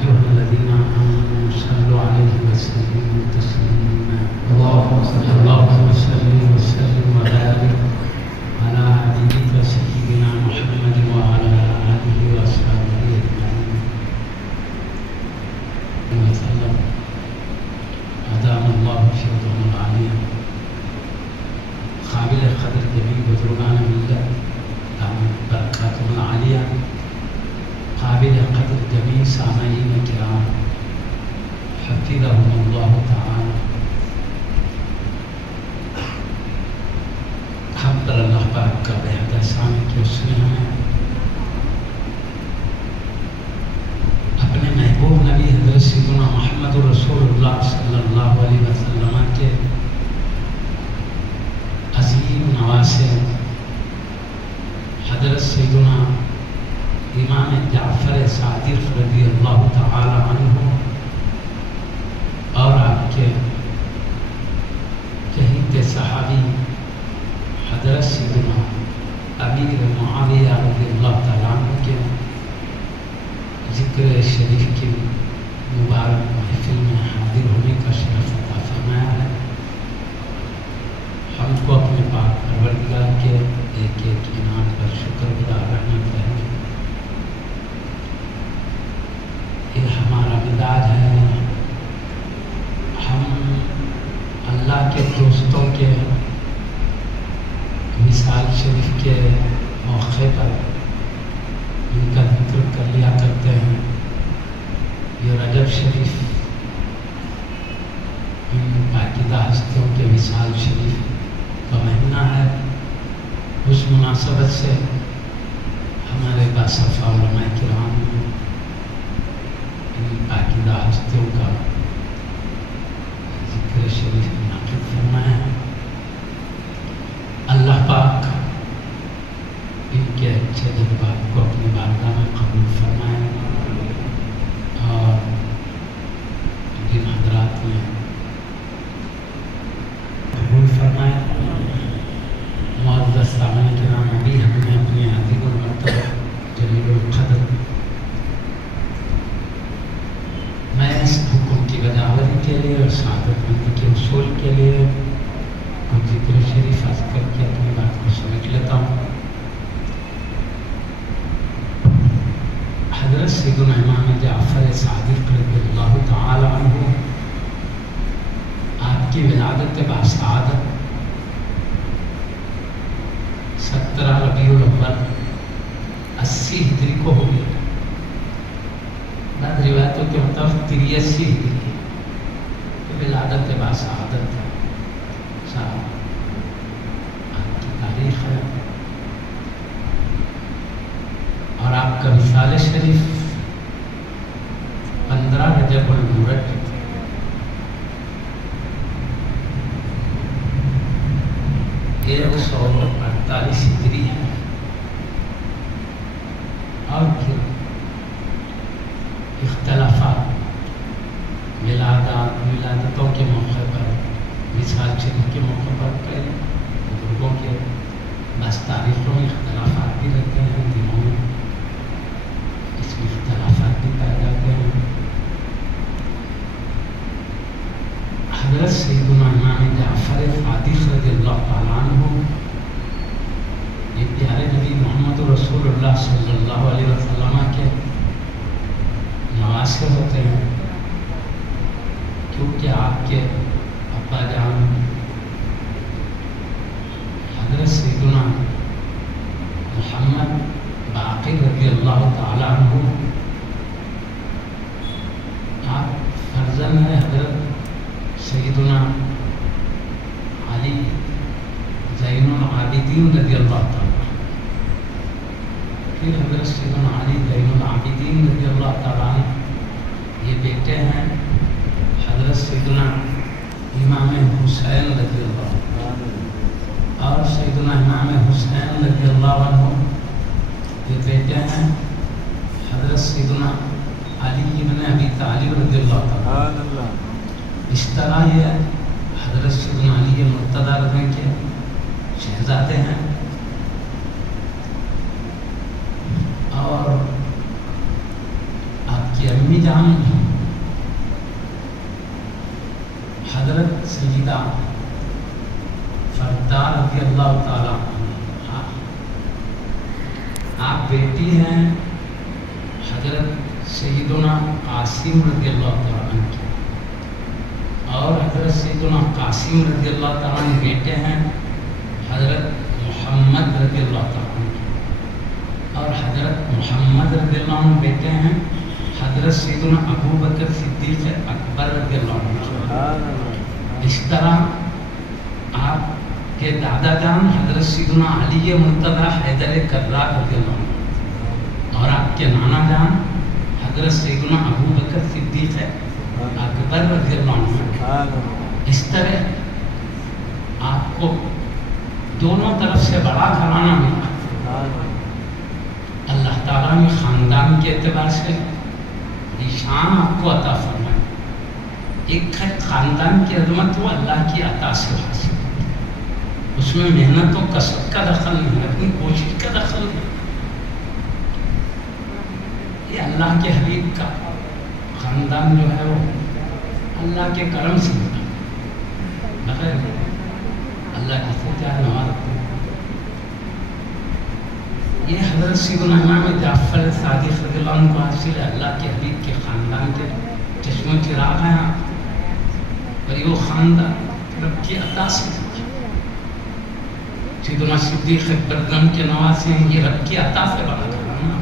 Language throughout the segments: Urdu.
أيها الذين آمنوا صلوا عليه وسلموا تسليما اللهم صل وسلم وبارك على حبيبك سيدنا محمد وعلى آله وأصحابه أجمعين وسلم أدام الله شهدهم العالي قابل قدر جميع بزرگان ملت برکاتهم العالیہ قابل قدر جميع سامعین کرام حفظهم اللہ تعالی. ہم پر اللہ پاک کا بہت احسان ہے کہ اس نے ہمیں اپنے محبوب نبی حضرت سیدنا محمد رسول اللہ صلی اللہ علیہ وسلم کے عظیم نواسے حضرت سیدنا امام جعفر صادق رضی اللہ تعالی عنہ اور آپ کے چہیتے صحابی حضرت سیدنا امیر معاویہ رضی اللہ تعالی عنہ کے ذکر شریف کی مبارک محفل میں حاضر ہونے کا شرف عطا فرمایا ہے. ہم کو اپنے پاک پروردگار کے ایک ایک انعام پر شکر گزار رہنا چاہیے. یہ ہمارا مزاج ہے. ہم اللہ کے دوستوں کے مثال شریف کے موقع پر ان کا ذکر کر لیا کرتے ہیں. یہ رجب شریف ان پاکیزہ ہستیوں کے مثال شریف کا مہینہ ہے. اس مناسبت سے ہمارے باصفا علماء کرام نے ان پاکیزہ ہستیوں کا ذکر شریف منعقد فرمایا ہے. اللہ پاک ان کے اچھے جذبات کو اپنی بارگاہ میں قبول فرمائے اور جن حضرات نے قبول فرمائے. معزز سامعین کرام، ابھی ہم نے اپنے عظیم المرتبہ جلیل القدر محض حکم کی بجاوری کے لیے اور سعادت مندی کے اصول کے لیے کچھ ذکر شریف عرض کر کے اپنی بات کو سمجھ لیتا ہوں. حضرت سیدنا امام جعفر صادق رضی اللہ تعالی عنہ آپ کی ولادت باسعادت 17 ربیع الاول 80 ہجری کو ہوئی. بعض روایتوں کے مطابق 83 ہجری ولادت باسعادت صاحب آپ کی تاریخ ہے. اور آپ کا وصال شریف 15 رجب المرد 148 ہجری ہے. اور پھر اختلافات ولادتوں کے موقع پر وصال شریف کے موقع پر کئی بزرگوں کے بس تاریخوں میں اختلافات بھی رہتے ہیں. دنوں میں اس میں اختلافات بھی پائے جاتے ہیں. حضرت سیدنا امام جعفر صادق رضی اللہ تعالیٰ عنہ یہ پیارے نبی محمد رسول اللہ صلی اللہ علیہ وسلم کے نواسے ہوتے ہیں، کیونکہ آپ کے ابا جان حضرت سیدنا محمد باقر رضی اللہ تعالیٰ عنہ آپ فرزند ہیں حضرت سیدنا علی زین العابدین رضی اللہ تعالیٰ. پھر حضرت سیدنا علی زین العابدین رضی اللہ تعالیٰ یہ بیٹے ہیں حضرت سیدنا امام حسین رضی اللہ اور سیدنا امام حسین رضی اللہ عنہ یہ بیٹے ہیں حضرت سیدنا علی ابن ابی طالب رضی اللہ تعالیٰ. اس طرح یہ حضرت سیدنا علی مرتضیٰ رضی کے شہزادے ہیں. اور آپ کی کی امی جان حضرت سیدہ فردہ رضی اللہ تعالیٰ عنہا، آپ بیٹی ہیں حضرت سیدنا قاسم رضی اللہ تعالیٰ عنہ کی، اور حضرت سیدنا قاسم رضی اللہ تعالیٰ عنہ بیٹے ہیں حضرت محمد رضی اللہ تعالیٰ عنہ کی، اور حضرت محمد رضی اللہ عنہ بیٹے ہیں حضرت سیدنا ابو بکر صدیق اکبر رضی اللہ عنہ۔ اس طرح آپ کے دادا جان حضرت سیدنا علی مرتضیٰ حیدر کرار رضی اللہ عنہ، اور آپ کے نانا جان حضرت سیدنا ابو بکر صدیق اکبر رضی اللہ عنہ۔ اس طرح آپ کو دونوں طرف سے بڑا گھرانہ ملا۔ اللہ تعالیٰ نے خاندان کے اعتبار سے شان آپ کو عطا فرمائی۔ ایک ہے خاندان کی عظمت، وہ اللہ کی عطا سے حاصل، اس میں محنت و کسب کا دخل نہیں ہے، اپنی کوشش کا دخل نہیں، یہ اللہ کے حبیب کا خاندان جو ہے وہ اللہ کے کرم سے ملا، بغیر اللہ کی فتح نواز۔ یہ حضرت سیدنا امام جعفر صادق رضی اللہ عنہ کو حاصل ہے، اللہ کے حبیب کے خاندان کے چشم و چراغ ہیں آپ، اور یہ خاندان رب کی عطا سے سیدنا صدیق اکبر کے نواسے ہیں، یہ رب کی عطا سے بڑا گھرانہ۔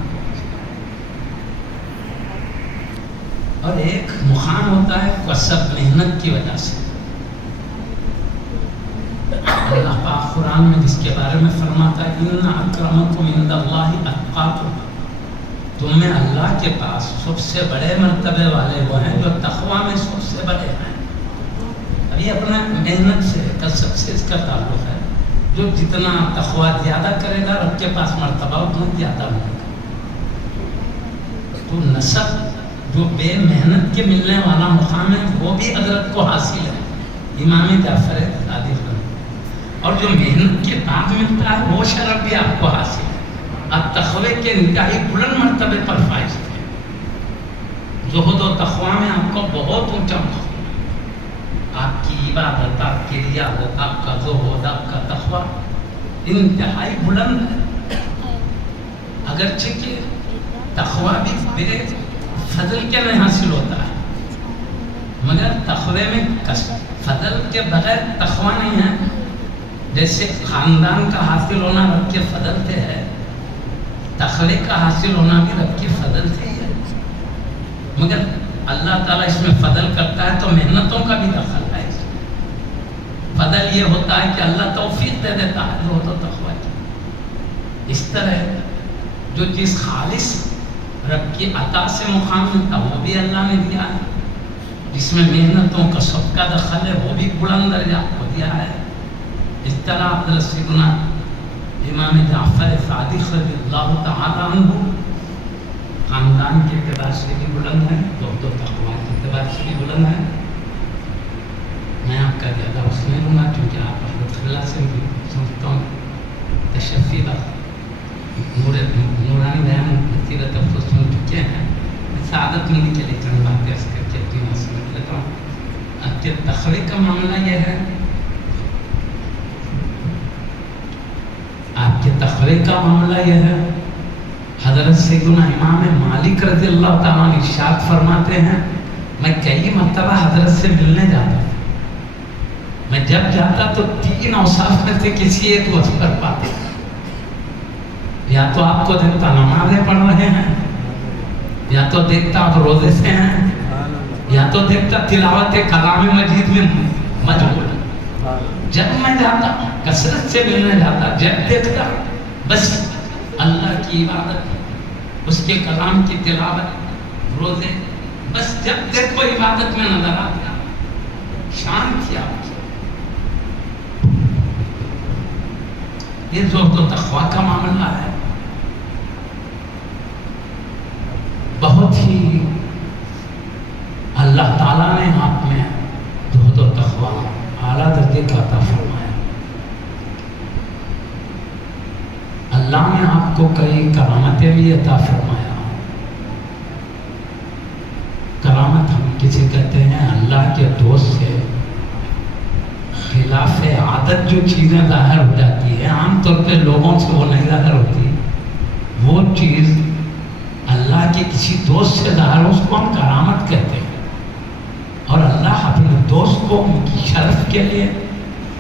اور ایک مقام ہوتا ہے کسب محنت کی وجہ سے، اللہ پاک قرآن میں جس کے بارے میں فرماتا ہے ان اکرمکم عند اللہ اتقاکم، تم میں اللہ کے پاس سب سے بڑے مرتبے والے وہ ہیں جو تقوی میں سب سے بڑے ہیں۔ اب یہ اپنا محنت سے کسب سے اس کا تعلق ہے، جو جتنا تقوی زیادہ کرے گا رب کے پاس مرتبہ اتنا زیادہ ملے گا۔ تو نسب جو بے محنت کے ملنے والا مقام ہے وہ بھی حضرت کو حاصل ہے، امام جعفر صادق، اور جو محنت کے بعد ملتا ہے وہ شرف بھی آپ کو حاصل ہے۔ آپ تقوی کے انتہائی بلند مرتبے پر فائز تھے، زہد و تقوی میں آپ کو بہت اونچا مقام ہے، آپ کی عبادت، آپ کی ریاضت، آپ کا زہد، آپ کا تقوی انتہائی بلند ہے۔ اگرچہ کہ تقوی بھی بے فضل کے نہیں حاصل ہوتا ہے، مگر تقوی میں فضل کے بغیر تقوی نہیں ہے۔ جیسے خاندان کا حاصل ہونا رب کے فضل سے ہے، تقوی کا حاصل ہونا بھی رب کے فضل سے ہی ہے، مگر اللہ تعالیٰ اس میں فضل کرتا ہے تو محنتوں کا بھی دخل ہے۔ فضل یہ ہوتا ہے کہ اللہ توفیق دے دیتا ہے زہد و تقوی کی۔ اس طرح جو چیز خالص رب کی عطا سے مقام ملتا وہ بھی اللہ نے دیا ہے، جس میں محنتوں کا سب کا دخل ہے وہ بھی بلند درجہ کو دیا ہے۔ اس طرح حضرت سیدنا امام جعفر صادق رضی اللہ تعالیٰ عنہ خاندان کے اعتبار سے بھی بلند ہیں، زہد و تقوی کے اعتبار سے بھی بلند ہیں۔ میں آپ کا زیادہ وقت نہیں لوں گا کیونکہ آپ حضرت اللہ سے بھی سمجھتا ہوں تشفی نورانی بیان سیرت افسوس سن چکے ہیں۔ سعادت ملی کے لیے چند باتیں اس کر کے اپنی بات سمجھ لیتا ہوں۔ آپ کے تقوی کا معاملہ یہ ہے، آپ کے تقوی کا معاملہ یہ ہے، حضرت سیدنا امام مالک رضی اللہ تعالیٰ عنہ ارشاد فرماتے ہیں میں کئی مرتبہ حضرت سے ملنے جاتا ہوں، میں جب جاتا تو 3 اوصاف میں سے کسی ایک وصف پر پاتے، یا تو آپ کو دیکھتا نمازیں پڑھ رہے ہیں، یا تو دیکھتا آپ روزے سے ہیں، یا تو دیکھتا تلاوت کلام مجید میں مشغول۔ جب میں جاتا کثرت سے ملنے جاتا، جب دیکھتا بس اللہ کی عبادت، اس کے کلام کی تلاوت، روزے، بس جب دیکھو عبادت میں نظر آتا، شان تھی آپ کی۔ یہ زہد و تقوی کا معاملہ ہے، بہت ہی اللہ تعالیٰ نے آپ میں زہد و تقوی اعلیٰ درجے کا عطا فرمایا۔ اللہ نے آپ کو کئی کرامتیں بھی عطا فرمایا۔ اللہ کے دوست سے خلاف عادت جو چیزیں ظاہر ہو جاتی ہیں، عام طور پہ لوگوں سے وہ نہیں ظاہر ہوتی، وہ چیز اللہ کے کسی دوست سے ظاہر ہو، اس کو ہم کرامت کہتے ہیں۔ اور اللہ اپنے دوست کو ان کی شرف کے لیے،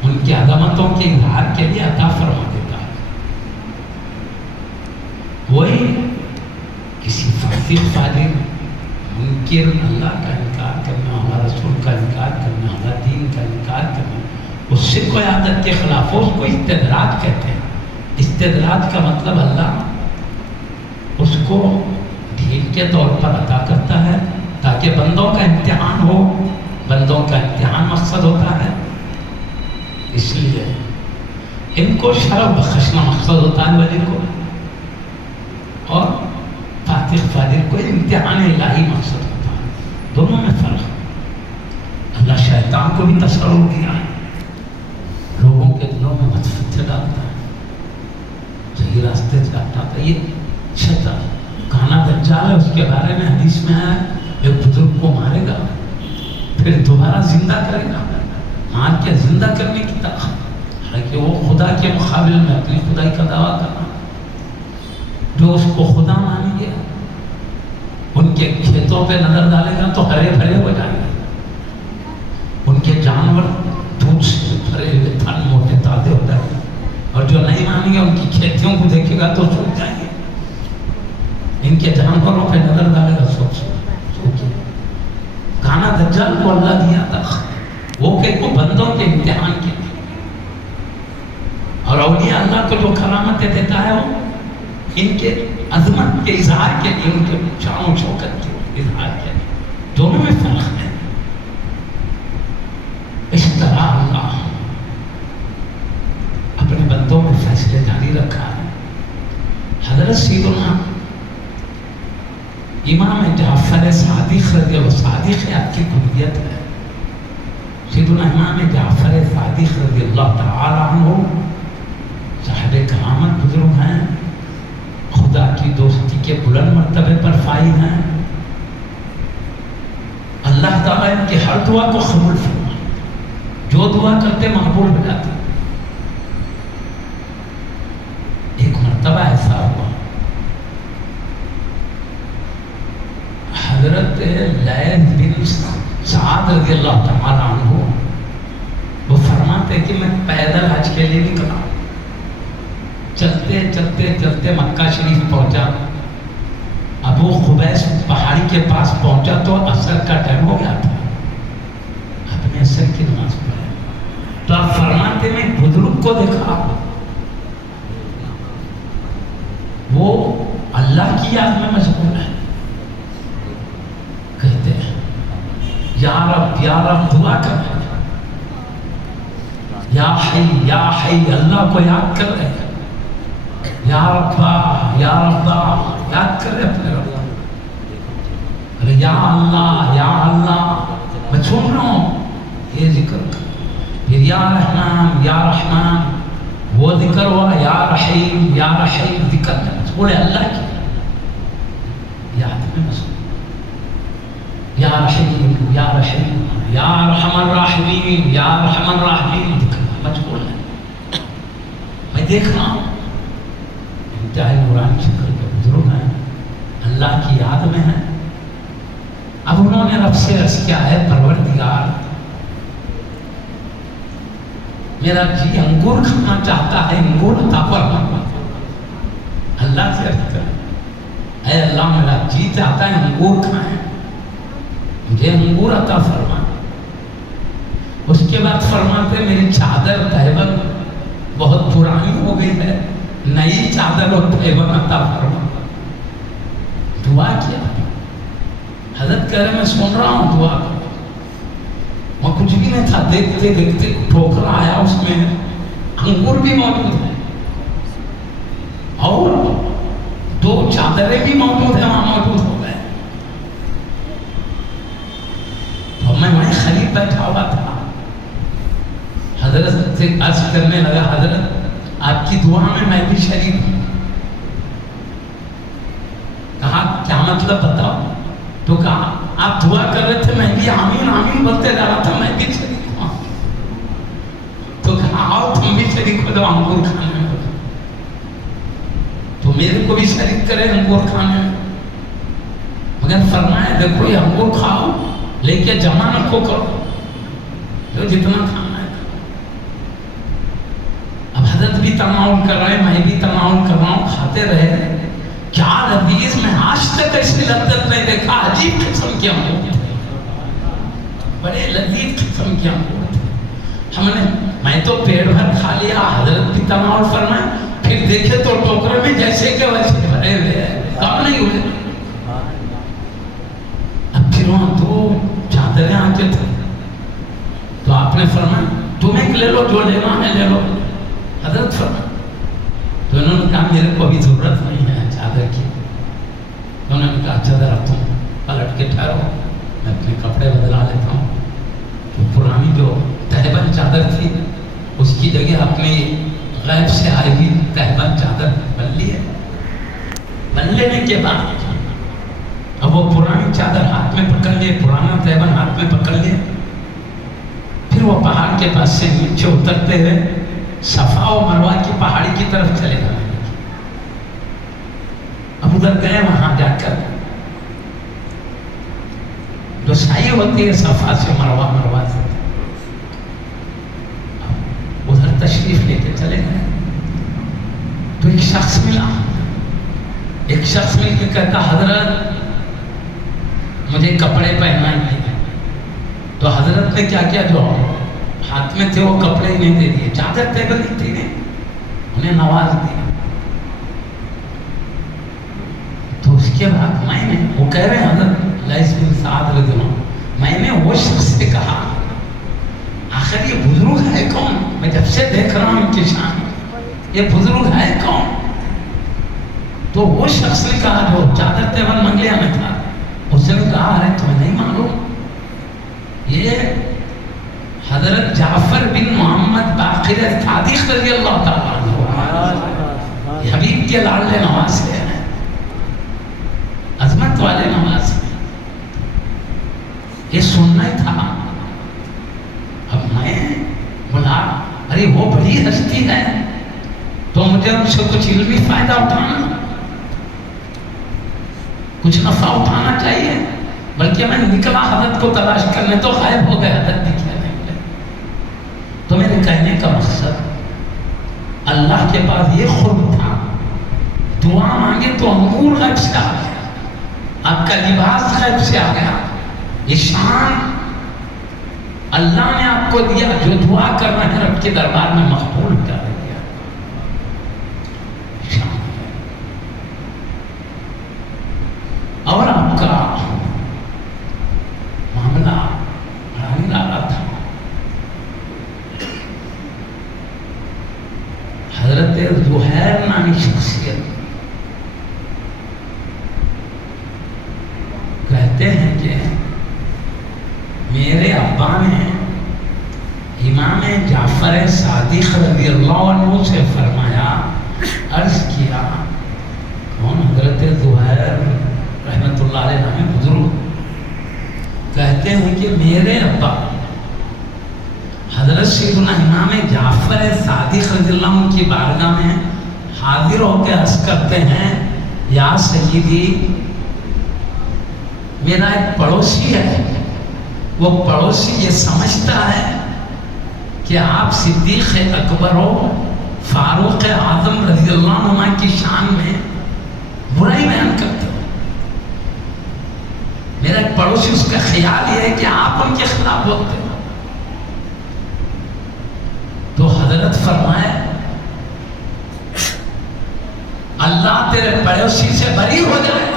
ان کی عظمتوں کے اظہار کے لیے عطا فرما دیتا ہے۔ وہی کسی فاسق فاجر منکر، اللہ کا انکار کرنا، اللہ رسول کا انکار کرنا، اللہ دین کا انکار کرنا، اس سے کوئی عادت کے خلاف ہو، اس کو استدراج کہتے ہیں۔ استدراج کا مطلب اللہ اس کو ڈھیل کے طور پر عطا کرتا ہے تاکہ بندوں کا امتحان ہو، بندوں کا امتحان مقصد ہوتا ہے، اس لیے ان کو شرف بخشنا مقصد ہوتا ہے ولی کو، اور فاتح فاجر کو امتحان الہی مقصد ہوتا ہے۔ دونوں میں فرق ہے۔ اللہ شیطان کو بھی تصور دیا ہے، لوگوں کے دلوں میں وسوسے ڈالتا ہے، صحیح راستے سے ڈالتا ہے۔ یہ شیطان کانا دجال ہے، اس کے بارے میں حدیث میں ہے ایک بزرگ کو مارے گا پھر دوبارہ زندہ کرے گا، مار کے زندہ کرنے کی طاقت، حالانکہ وہ خدا کے مقابل میں اپنی خدائی کا دعویٰ کرنا۔ جو اس کو خدا مانیں گے ان کے کھیتوں پہ نظر ڈالے گا تو ہرے بھرے ہو جائیں گے، ان کے جانور دودھ سے بھرے ہوئے تھن موٹے تازے ہو جائیں گے، اور جو نہیں مانیں گے ان کی کھیتیوں کو دیکھے گا تو سوکھ جائیں گے۔ ان کے جانوروں پہ نظر ڈالے گا سوکھ کانا دجال کو اللہ دیا تھا وہ کہ وہ بندوں کے امتحان کے لیے، اور اولیاء اللہ کو جو کرامتیں دیتا ہے وہ ان کے عظمت کے اظہار کے لیے، ان کے شان و شوکت کے اظہار کے لیے۔ دونوں میں فرق ہے۔ اس طرح اللہ اپنے بندوں میں فیصلے جاری رکھا ہے۔ حضرت سیدنا امام جعفر صادق رضی اللہ، صادق آپ کی کنیت ہے، سیدنا امام جعفر صادق رضی اللہ تعالی عنہ صاحب کرامت بزرگ ہیں، خدا کی دوستی کے بلند مرتبے پر فائز ہیں۔ اللہ تعالیٰ ان کی ہر دعا کو قبول فرمائے، جو دعا کرتے مقبول ہو جاتی۔ ایک مرتبہ ایسا ہوا، حضرت لیث بن سعد رضی اللہ تعالیٰ عنہ وہ فرماتے کہ میں پیدل حج کے لیے نکلا، چلتے چلتے چلتے مکہ شریف پہنچا، ابو قبیس پہاڑی کے پاس پہنچا تو عصر کا ٹائم ہو گیا تھا، اپنے عصر کی نماز پڑھا تو آپ فرماتے میں بزرگ کو دیکھا، وہ اللہ کی یاد میں مشغول ہے، کہتے ہیں یا رب دعا کر، یا حی اللہ کو یاد کر رہے ہیں، یا ربا یاد کر رہے اپنے رب، ارے یا اللہ میں سن رہا ہوں یہ ذکر، پھر یا رحمان وہ ذکر ہوا، یا رحیم ذکر بولے اللہ کی یاد میں مشغول، یا رحیم یا ارحم الراحمین ذکر مشغول ہے۔ میں دیکھ رہا ہوں انتہائی نورانی شکل کے بزرگ ہیں، اللہ کی یاد میں ہیں۔ اب انہوں نے رب سے عرض کیا ہے پروردگار میرا جی انگور کھانا چاہتا ہے، انگور عطا فرما۔ اللہ سے عرض کر اے اللہ میرا جی چاہتا ہے انگور کھائیں، مجھے انگور عطا فرما۔ اس کے بعد فرماتے میری چادر تہبند بہت پرانی ہو گئی ہے، نئی چادر اور تہبند عطا فرما۔ دعا کیا، حضرت کہہ رہے میں سن رہا ہوں دعا، وہ کچھ بھی نہیں تھا، دیکھتے دیکھتے ٹھوکرا آیا، اس میں انگور بھی موجود ہے اور دو چادریں بھی موجود ہیں، وہاں موجود ہو گئے۔ تو میں وہیں خرید بیٹھا ہوا تھا، حضرت سے عرض کرنے لگا حضرت آپ کی دعا میں بھی شریک ہوں۔ کہا کیا مطلب بتاؤ؟ تو کہا آپ دعا کر رہے تھے، میں بھی آمین آمین بولتے جا رہا تھا، میں بھی شریک ہوں. تو کہا آؤ تم بھی شریک ہو جاؤ انگور کھانے میں. تو میرے کو بھی شریک کرے انگور کھانے میں. مگر فرمایا دیکھو یہ انگور کھاؤ لے کے جمع رکھو کرو جو جتنا کھانا ہے. اب حضرت بھی تناول کر رہے، میں بھی تناول کر رہا ہوں، کھاتے رہے. کیا لذیذ، میں آج تک ایسی لذت نہیں دیکھا. عجیب قسم کے انگور تھے، بڑے لذیذ قسم کے انگور تھے. ہم نے، میں تو پیٹ بھر کھا لیا، حضرت بھی تناول فرمائے. پھر دیکھے تو ٹوکرے میں جیسے کہ ویسے بھرے ہوئے ہیں، کم نہیں ہوئے. اب پھر وہاں دو چادریں آتے تھے تو آپ نے فرمایا تمہیں لے لو، جو لینا ہے لے لو. حضرت فرمایا. تو انہوں نے کہا میرے کو ابھی ضرورت نہیں ہے چادر کی. تو انہوں نے کہا اچھا ذرا تم پلٹ کے ٹھہرو، میں اپنے کپڑے بدلا لیتا ہوں. تو پرانی جو تہبند چادر تھی اس کی جگہ اپنی غیب سے آئی ہوئی تہبند چادر بن لی ہے. بن لینے کے بعد اب وہ پرانی چادر ہاتھ میں پکڑ لیے، پرانا تہبند ہاتھ میں پکڑ لیے. پھر وہ پہاڑ کے پاس سے نیچے اترتے ہوئے صفا و مروہ کی پہاڑی کی طرف چلے گئے. اب ادھر گئے، وہاں جا کر جو سائی ہوتی ہے صفا سے مروہ، مروہ سے ادھر تشریف لے کے چلے گئے. تو ایک شخص ملا، ایک شخص مل کے کہتا حضرت مجھے کپڑے پہنائیے. تو حضرت نے کیا کیا، جو ہاتھ میں تھے وہ کپڑے ہی نہیں دے دیے، چادر تے بنی تھی نے انہیں نواز دیا. تو اس کے بعد میں نے، وہ کہہ رہے ہیں حضرت لیث بن سعد رضی اللہ عنہ، میں نے وہ شخص سے کہا آخر یہ بزرگ ہے کون؟ میں جب سے دیکھ رہا ہوں ان کی شان، یہ بزرگ ہے کون؟ تو وہ شخص نے کہا جو چادر تیون منگلیا میں تھا، اس نے کہا ارے تمہیں نہیں معلوم یہ حضرت جعفر بن محمد باقر صادق رضی اللہ تعالیٰ عنہ، یہ حبیب کے لاڈلے نواسے ہیں، عظمت والے نواسے ہیں. یہ سننا ہی تھا. اب میں بولا ارے وہ بڑی ہستی ہے تو مجھے ان سے کچھ علمی فائدہ اٹھانا، کچھ نفع اٹھانا چاہیے. بلکہ میں نکلا حضرت کو تلاش کرنے تو غائب ہو گئے، حضرت دکھے نہیں ملے. تو میرے کہنے کا مقصد اللہ کے پاس یہ خود تھا، دعا مانگے تو انگور غیب سے آ گیا، آپ کا لباس غیب سے آ گیا. یہ شان اللہ نے آپ کو دیا، جو دعا کرنا ہے رب کے دربار میں مقبول کر دیا. اور آپ کا معاملہ بڑا نرالا تھا. حضرت زہیر نامی شخصیت کہتے ہیں کہ میرے ابا نے امام جعفر صادق رضی اللہ عنہ سے فرمایا، عرض کیا، کون؟ حضرت زہیر رحمت اللہ علیہ نامی بزرگ کہتے ہیں کہ میرے ابا حضرت سیدنا امام جعفر صادق رضی اللہ عنہ کی بارگاہ میں حاضر ہو کے عرض کرتے ہیں، یا سیدی میرا ایک پڑوسی ہے، وہ پڑوسی یہ سمجھتا ہے کہ آپ صدیق اکبر و فاروق اعظم رضی اللہ عنہ کی شان میں برائی بیان کرتے ہو. میرا ایک پڑوسی، اس کا خیال یہ ہے کہ آپ ان کے خلاف بولتے ہو. تو حضرت فرمائے اللہ تیرے پڑوسی سے بری ہو جائے.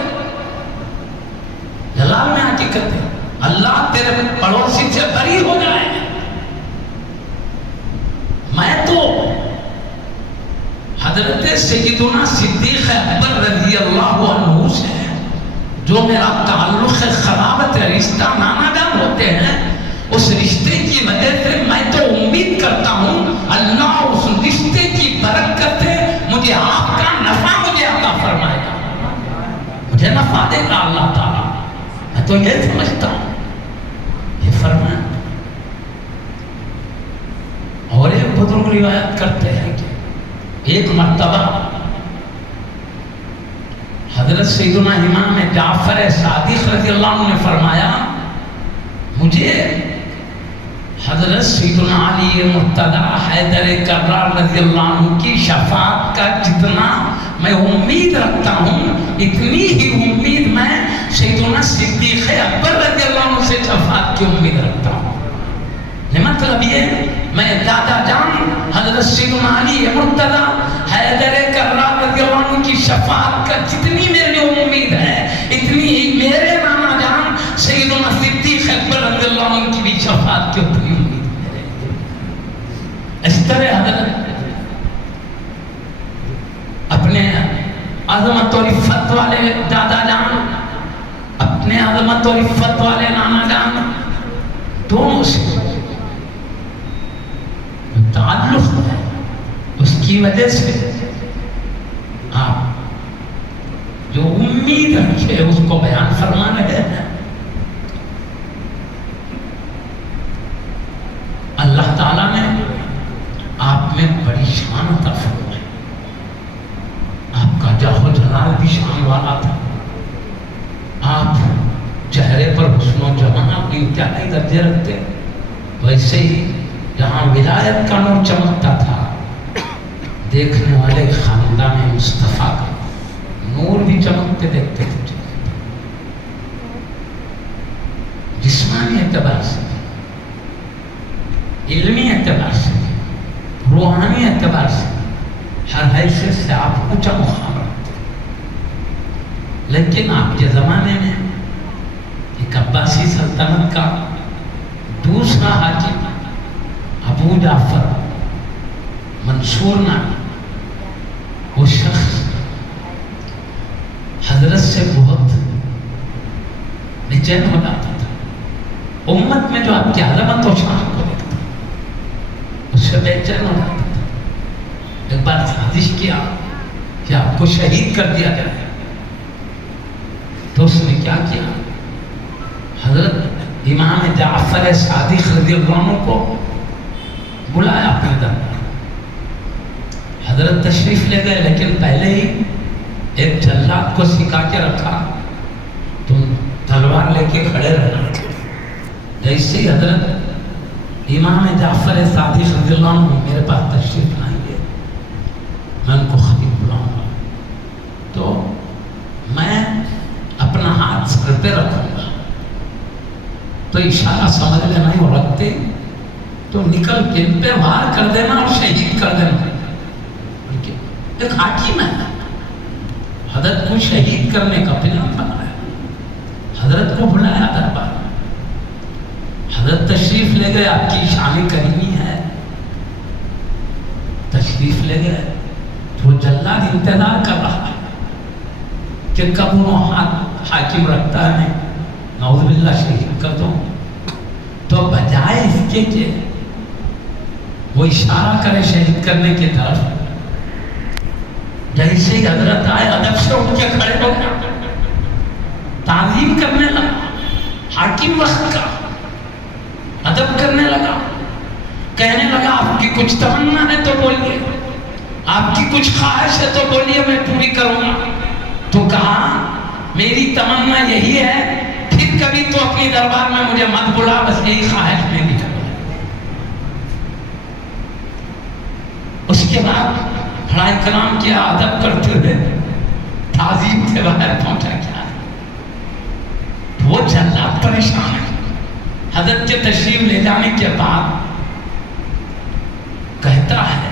جلال میں آ کے کہتے ہیں اللہ تیرے پڑوسی سے بری ہو جائے. میں تو حضرت سیدنا صدیق اکبر رضی اللہ عنہ سے جو میرا تعلق خلابت رشتہ نانا جان ہوتے ہیں، اس رشتے کی وجہ سے میں تو امید کرتا ہوں اللہ اس رشتے کی برکت سے مجھے آپ کا نفع مجھے عطا فرمائے گا، مجھے نفع دے گا اللہ تعالیٰ. میں تو یہ سمجھتا ہوں یہ فرمایا. اور ایک بزرگ روایت کرتے ہیں کہ ایک مرتبہ حضرت سیدنا امام جعفر صادق رضی اللہ عنہ نے فرمایا مجھے حضرت سیدنا علی مرتضیٰ حیدر کرار رضی اللہ عنہ کی شفاعت کا جتنا میں امید رکھتا ہوں اتنی ہی امید میں سیدنا صدیق اکبر رضی اللہ عنہ سے شفاعت کی امید رکھتا ہوں. مطلب یہ میں دادا جان حضرت سیدنا علی مرتضیٰ حیدر کرار رضی اللہ عنہ کی شفاعت کا جتنی میری امید ہے اتنی ہی میرے نانا جان سیدنا صدیق اکبر رضی اللہ عنہ کی بھی شفاعت کی اتنی امید ہے. اس طرح حضرت اپنے عظمت اور عفت والے دادا جان اپنے عظمت اور عفت والے نانا جان دونوں سے تعلق ہے. اس کی وجہ سے آپ جو امید رکھے اس کو بیان فرما رہے ہیں. اللہ تعالیٰ نے آپ میں بڑی شان عطا فرمائی. آپ کا جاہ و جلال بھی شان والا تھا. آپ چہرے پر حسن و جمال انتہائی درجے رکھتے. ویسے ہی جہاں ولایت کا نور چمکتا تھا دیکھنے والے خاندان مصطفیٰ کا نور بھی چمکتے دیکھتے تھے. جسمانی اعتبار سے علمی اعتبار سے روحانی اعتبار سے ہر حیثیت سے آپ اونچا مقام رکھتے. لیکن آپ کے زمانے میں ایک عباسی سلطنت کا دوسرا حاکم ابو جعفر منصور نامی وہ شخص حضرت سے بہت بے چین ہو جاتا تھا. امت میں جو آپ کی عظمت و شان کو دیکھتا اس سے بے چین ہو جاتا تھا. ایک بار سازش کیا کہ آپ کو شہید کر دیا جائے تو اس نے کیا کیا حضرت امام جعفر صادق رضی اللہ عنہ کو بلایا اپنے دربار. حضرت تشریف لے گئے لیکن پہلے ہی ایک جلاد کو سکھا کے رکھا تم تلوار لے کے کھڑے رہنا. جیسے ہی حضرت امام جعفر صادق رضی اللہ عنہ میرے پاس تشریف لائیں گے میں ان کو خطیب بلاؤں گا تو میں اپنا ہاتھ سر پہ رکھوں گا تو اشارہ سمجھ لینا ہی وہ رکھتے تو نکل کے ان پہ وار کر دینا اور شہید کر دینا. ایک حاکم ہے حضرت کو شہید کرنے کا پلان بنایا. حضرت کو بلایا دربار. حضرت تشریف لے گئے. آپ کی شان کریمی ہے. تشریف لے گئے تو جلاد انتظار کر رہا ہے کہ کب وہ ہاتھ حاکم رکھتا ہے نعوذ باللہ شہید کر دو. تو بجائے اس کے کہ وہ اشارہ کرے شہید کرنے کی طرف جیسے ہی حضرت آئے ادب سے اٹھ کے کھڑے ہو گئے تعظیم کرنے لگا. حاکم وقت کا ادب کرنے لگا. کہنے لگا آپ کی کچھ تمنا ہے تو بولیے آپ کی کچھ خواہش ہے تو بولیے میں پوری کروں گا. تو کہا میری تمنا یہی ہے پھر کبھی تو اپنی دربار میں مجھے مت بلا بس یہی خواہش میری ہے. اس کے بعد بڑا اکرام کیا ادب کرتے ہوئے تعظیم سے باہر پہنچا کیا. وہ جلاد پریشان ہے. حضرت کے تشریف لے جانے کے بعد کہتا ہے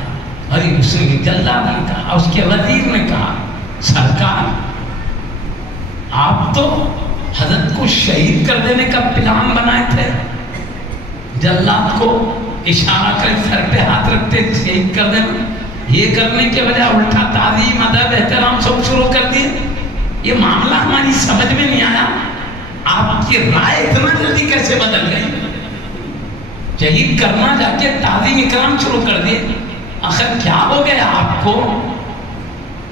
ارے اس نے جلاد نے کہا اس کے وزیر نے کہا سرکار آپ تو حضرت کو شہید کر دینے کا پلان بنائے تھے. جلاد کو اشارہ کر سر پہ ہاتھ رکھتے شہید کر دینا. یہ کرنے کے بجائے الٹا تعظیم ادب احترام سب شروع کر دیے. یہ معاملہ ہماری سمجھ میں نہیں آیا. آپ کی رائے اتنا جلدی کیسے بدل گئی. شہید کرنا جا کے تعظیم اکرام شروع کر دیے. آخر کیا ہو گیا آپ کو.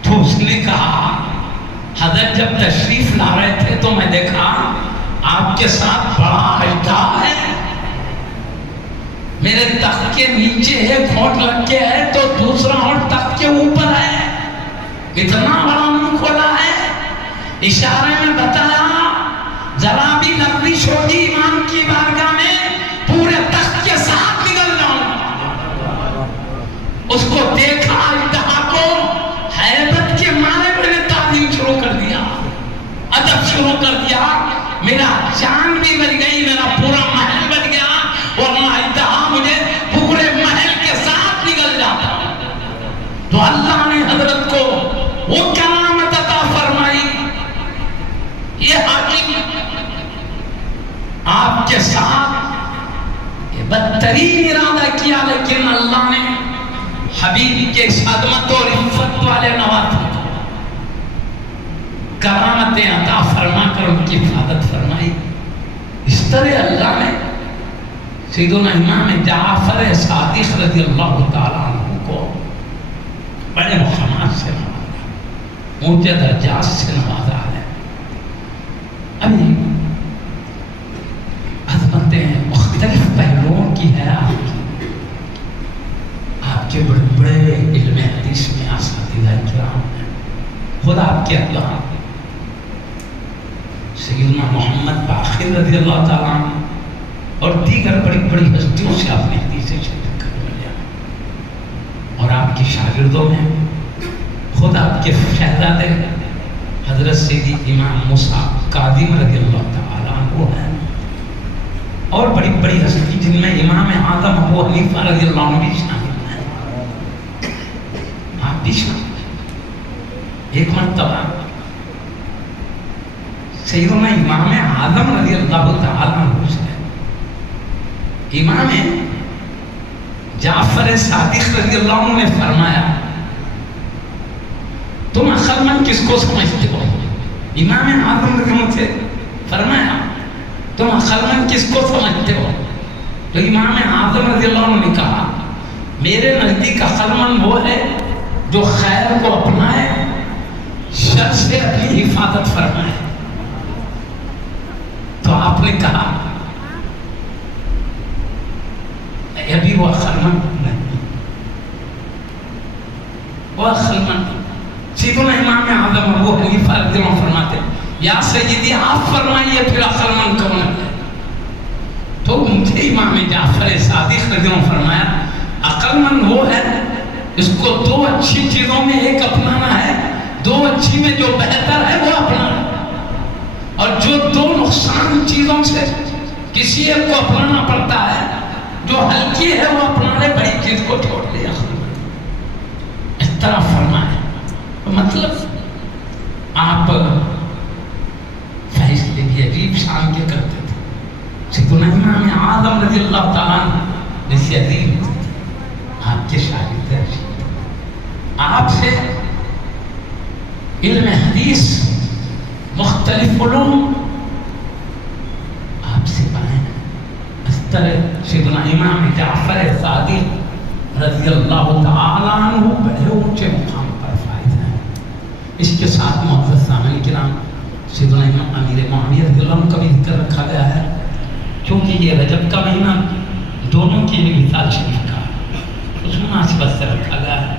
تو اس نے کہا حضرت جب تشریف لا رہے تھے تو میں دیکھا آپ کے ساتھ بڑا الٹا ہے، میرے تخت کے نیچے ایک ہونٹ لگ کے ہے تو دوسرا ہونٹ تخت کے اوپر ہے، اتنا بڑا منہ کھولا ہے۔ اشارے میں بتایا ذرا بھی لغزش ہوگی امام کی بارگاہ میں پورے تخت کے ساتھ نکل جاؤں گا۔ اس کو دیکھا التہا کو، حیبت کے مارے میں نے تعظیم شروع کر دیا، ادب شروع کر دیا، میرا جان بھی بچ گئی، میرا پورا محل بچ گیا، ورنہ التہا مجھے پورے محل کے ساتھ نکل جاتا۔ تو اللہ نے حضرت کو وہ کرامت عطا فرمائی۔ یہ حاکم آپ کے ساتھ یہ بدترین ارادہ کیا، لیکن اللہ نے حبیب کے عظمت اور عفت والے نوازے کو کرامتیں عطا فرما کر ان کی حفاظت فرمائی۔ اس طرح اللہ نے سیدنا امام جعفر صادق رضی اللہ تعالیٰ عنہ کو بڑے مقامات سے نوازا، اونچے درجات سے نوازا ہے۔ ابھی عظمتیں مختلف پہلوؤں کی ہے آپ کے بڑے بڑے علم حدیث میں اساتذہ کرام ہیں، خود آپ کے اللہ سیدنا محمد باقر رضی اللہ تعالیٰ عنہ اور دیگر بڑی بڑی ہستیوں سے آپ نے حدیثیں شریف کر لیا، اور آپ کے شاگردوں میں خود آپ کے شہزادے حضرت سیدی امام موسیٰ کاظم رضی اللہ تعالیٰ عنہ ہیں، اور بڑی بڑی ہستی جن میں امام اعظم ابو حنیفہ رضی اللہ عنہ بھی شامل ہیں، آپ بھی شامل ہیں۔ ایک مرتبہ سیدنا امام اعظم رضی اللہ تعالیٰ عنہ سے امام جعفر صادق رضی اللہ عنہ نے فرمایا تم عقل مند کس کو سمجھتے ہو؟ امام اعظم رضی اللہ عنہ سے فرمایا تم عقل مند کس کو سمجھتے ہو؟ تو امام اعظم رضی اللہ عنہ نے کہا میرے نزدیک عقل مند وہ ہے جو خیر کو اپنائے، شر سے اپنی حفاظت فرمائے۔ تو آپ نے کہا ابھی وہ عقل مند نہیں، وہ عقل مند۔ سیدنا امام اعظم ابو حنیفہ رضی اللہ عنہ فرماتے یا سیدی آپ فرمائیے پھر عقل مند کون ہے؟ تو مجھے امام جعفر صادق رضی اللہ عنہ فرمایا عقل مند وہ ہے اس کو دو اچھی چیزوں میں ایک اپنانا ہے، دو اچھی میں جو بہتر ہے وہ اپنانا، اور جو دو نقصان چیزوں سے کسی ایک کو اپنانا پڑتا ہے، جو ہلکی ہے وہ اپنا لے، بڑی چیز کو چھوڑ لے۔ اس طرح فرمائے، مطلب آپ فیصلے بھی عجیب شان کے کرتے تھے۔ سیدنا امام اعظم رضی اللہ تعالیٰ عنہ جیسے عظیم آپ کے شاگرد رشید، آپ سے علم حدیث مختلف علوم آپ سے پائے ہیں۔ اس طرح سیدنا امام جعفر صادق رضی اللہ تعالیٰ عنہ بڑے اونچے مقام پر فائز ہیں۔ اس کے ساتھ معزز سامعین کرام سیدنا امام امیر معاویہ رضی اللہ عنہ کا بھی ذکر رکھا گیا ہے، کیونکہ یہ رجب کا مہینہ دونوں کے لیے مثال شریف کا اس مناسبت سے رکھا گیا ہے۔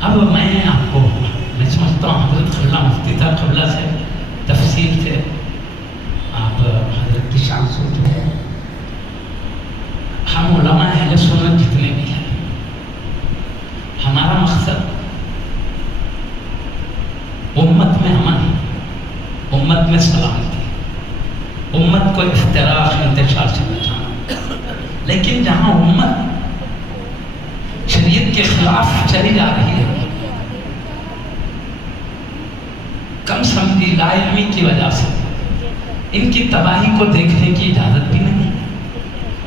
اب میں سمجھتا ہوں حضرت قبلہ مفتی تھا، قبلہ سے تفصیل سے آپ حضرت کی شان سن چکے ہیں۔ ہم علماء اہل سنت جتنے بھی ہیں، ہمارا مقصد امت میں امن، امت میں سلامتی، امت کو افتراق انتشار سے بچانا۔ لیکن جہاں امت شریعت کے خلاف چلی جا رہی ہے، کم سمجھی لا علمی کی وجہ سے ان کی تباہی کو دیکھنے کی اجازت بھی نہیں ہے،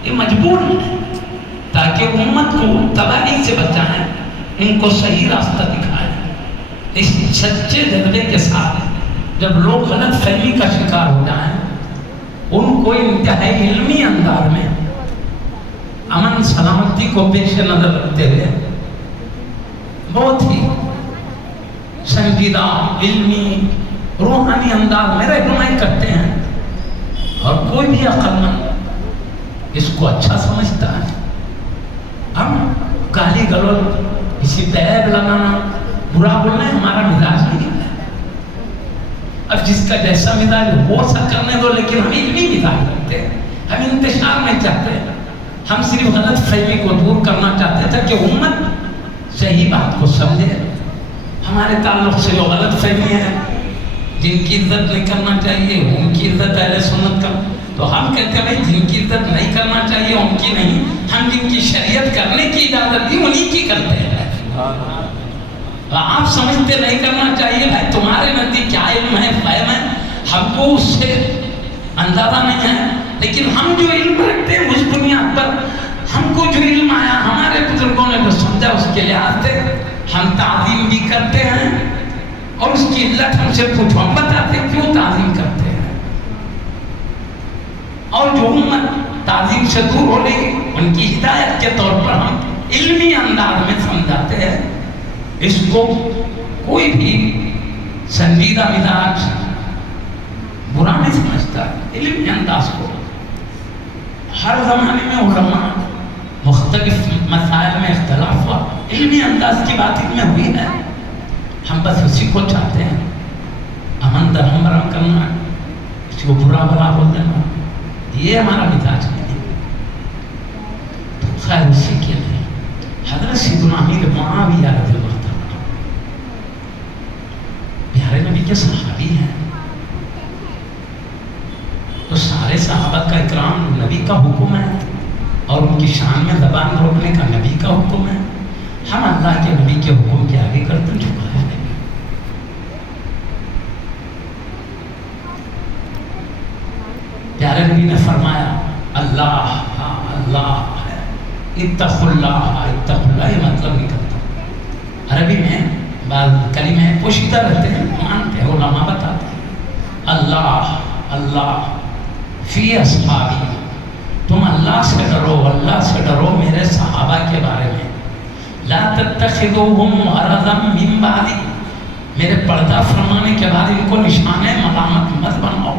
یہ مجبور ہے تاکہ امت کو تباہی سے بچائیں، ان کو صحیح راستہ دکھائیں۔ اس سچے جذبے کے ساتھ جب لوگ غلط فہمی کا شکار ہو جائیں، ان کو انتہائی علمی انداز میں امن سلامتی کو پیش نظر رکھتے ہوئے بہت ہی سنجیدہ علمی روحانی انداز میں رہنمائی کرتے ہیں، اور کوئی بھی عقل مند اس کو اچھا سمجھتا ہے. ہم گالی گلوچ، کسی پہ عیب لگانا، برا بولنا ہمارا مزاج نہیں ہے. اب جس کا جیسا مزاج وہ سب کرنے دو، لیکن ہم علمی مزاج رکھتے ہیں. ہم انتشار نہیں چاہتے، ہم صرف غلط فہمی کو دور کرنا چاہتے تھے کہ امت صحیح بات کو سمجھے. ہمارے تعلق سے جو غلط فہمی ہے، جن کی عزت نہیں کرنا چاہیے ان کی عزت اہل سنت کا، تو ہم کہتے ہیں بھائی جن کی عزت نہیں کرنا چاہیے ان کی نہیں، ہم جن کی شریعت کرنے کی اجازت دی انہی کی کرتے ہیں. آپ سمجھتے نہیں کرنا چاہیے، بھائی تمہارے نزدیک کیا علم ہے، فہم ہے، ہم کو اس سے اندازہ نہیں ہے. لیکن ہم جو علم رکھتے ہیں اس بنیاد پر، ہم کو جو علم آیا ہمارے بزرگوں نے جو سمجھا اس کے لحاظ سے ہم تعظیم بھی کرتے ہیں. اور اس کی علت ہم سے پوچھو، ہم بتاتے ہیں کیوں تعظیم کرتے ہیں. اور جو امت تعظیم سے دور ہو رہی ان کی ہدایت کے طور پر ہم علمی انداز میں سمجھاتے ہیں. اس کو کوئی بھی سنجیدہ مزاج برا نہیں سمجھتا. علمی انداز کو ہر زمانے میں علماء مختلف مسائل میں اختلاف ہوا، علمی انداز کی بات ان میں ہوئی ہے. ہم بس اسی کو چاہتے ہیں، امن درہم برہم کرنا، کسی کو برا بھلا بول دینا، یہ ہمارا مزاج نہیں. تو خیر اسی کے لیے حضرت سیدنا امیر معاویہ رضی اللہ عنہ پیارے نبی کے صحابی ہیں. تو سارے صحابہ کا اکرام نبی کا حکم ہے، اور ان کی شان میں زبان روکنے کا نبی کا حکم ہے. ہم اللہ کے نبی کے حکم کے آگے کرتے جھکا ہے. پیارے نبی نے فرمایا اللہ اللہ ہے، اتقوا اللہ اتقوا اللہ. یہ مطلب نہیں کرتا، عربی میں بعض کلمے پوشیدہ رہتے ہیں، مانتے ہیں، علماء بتاتے ہیں. اللہ اللہ فی اصحابی، تم اللہ سے ڈرو، اللہ سے ڈرو میرے صحابہ کے بارے میں. لا تتخذوہم غرضا من بعدی، میرے پردہ فرمانے کے بعد ان کو نشانہ ملامت مت بناؤ.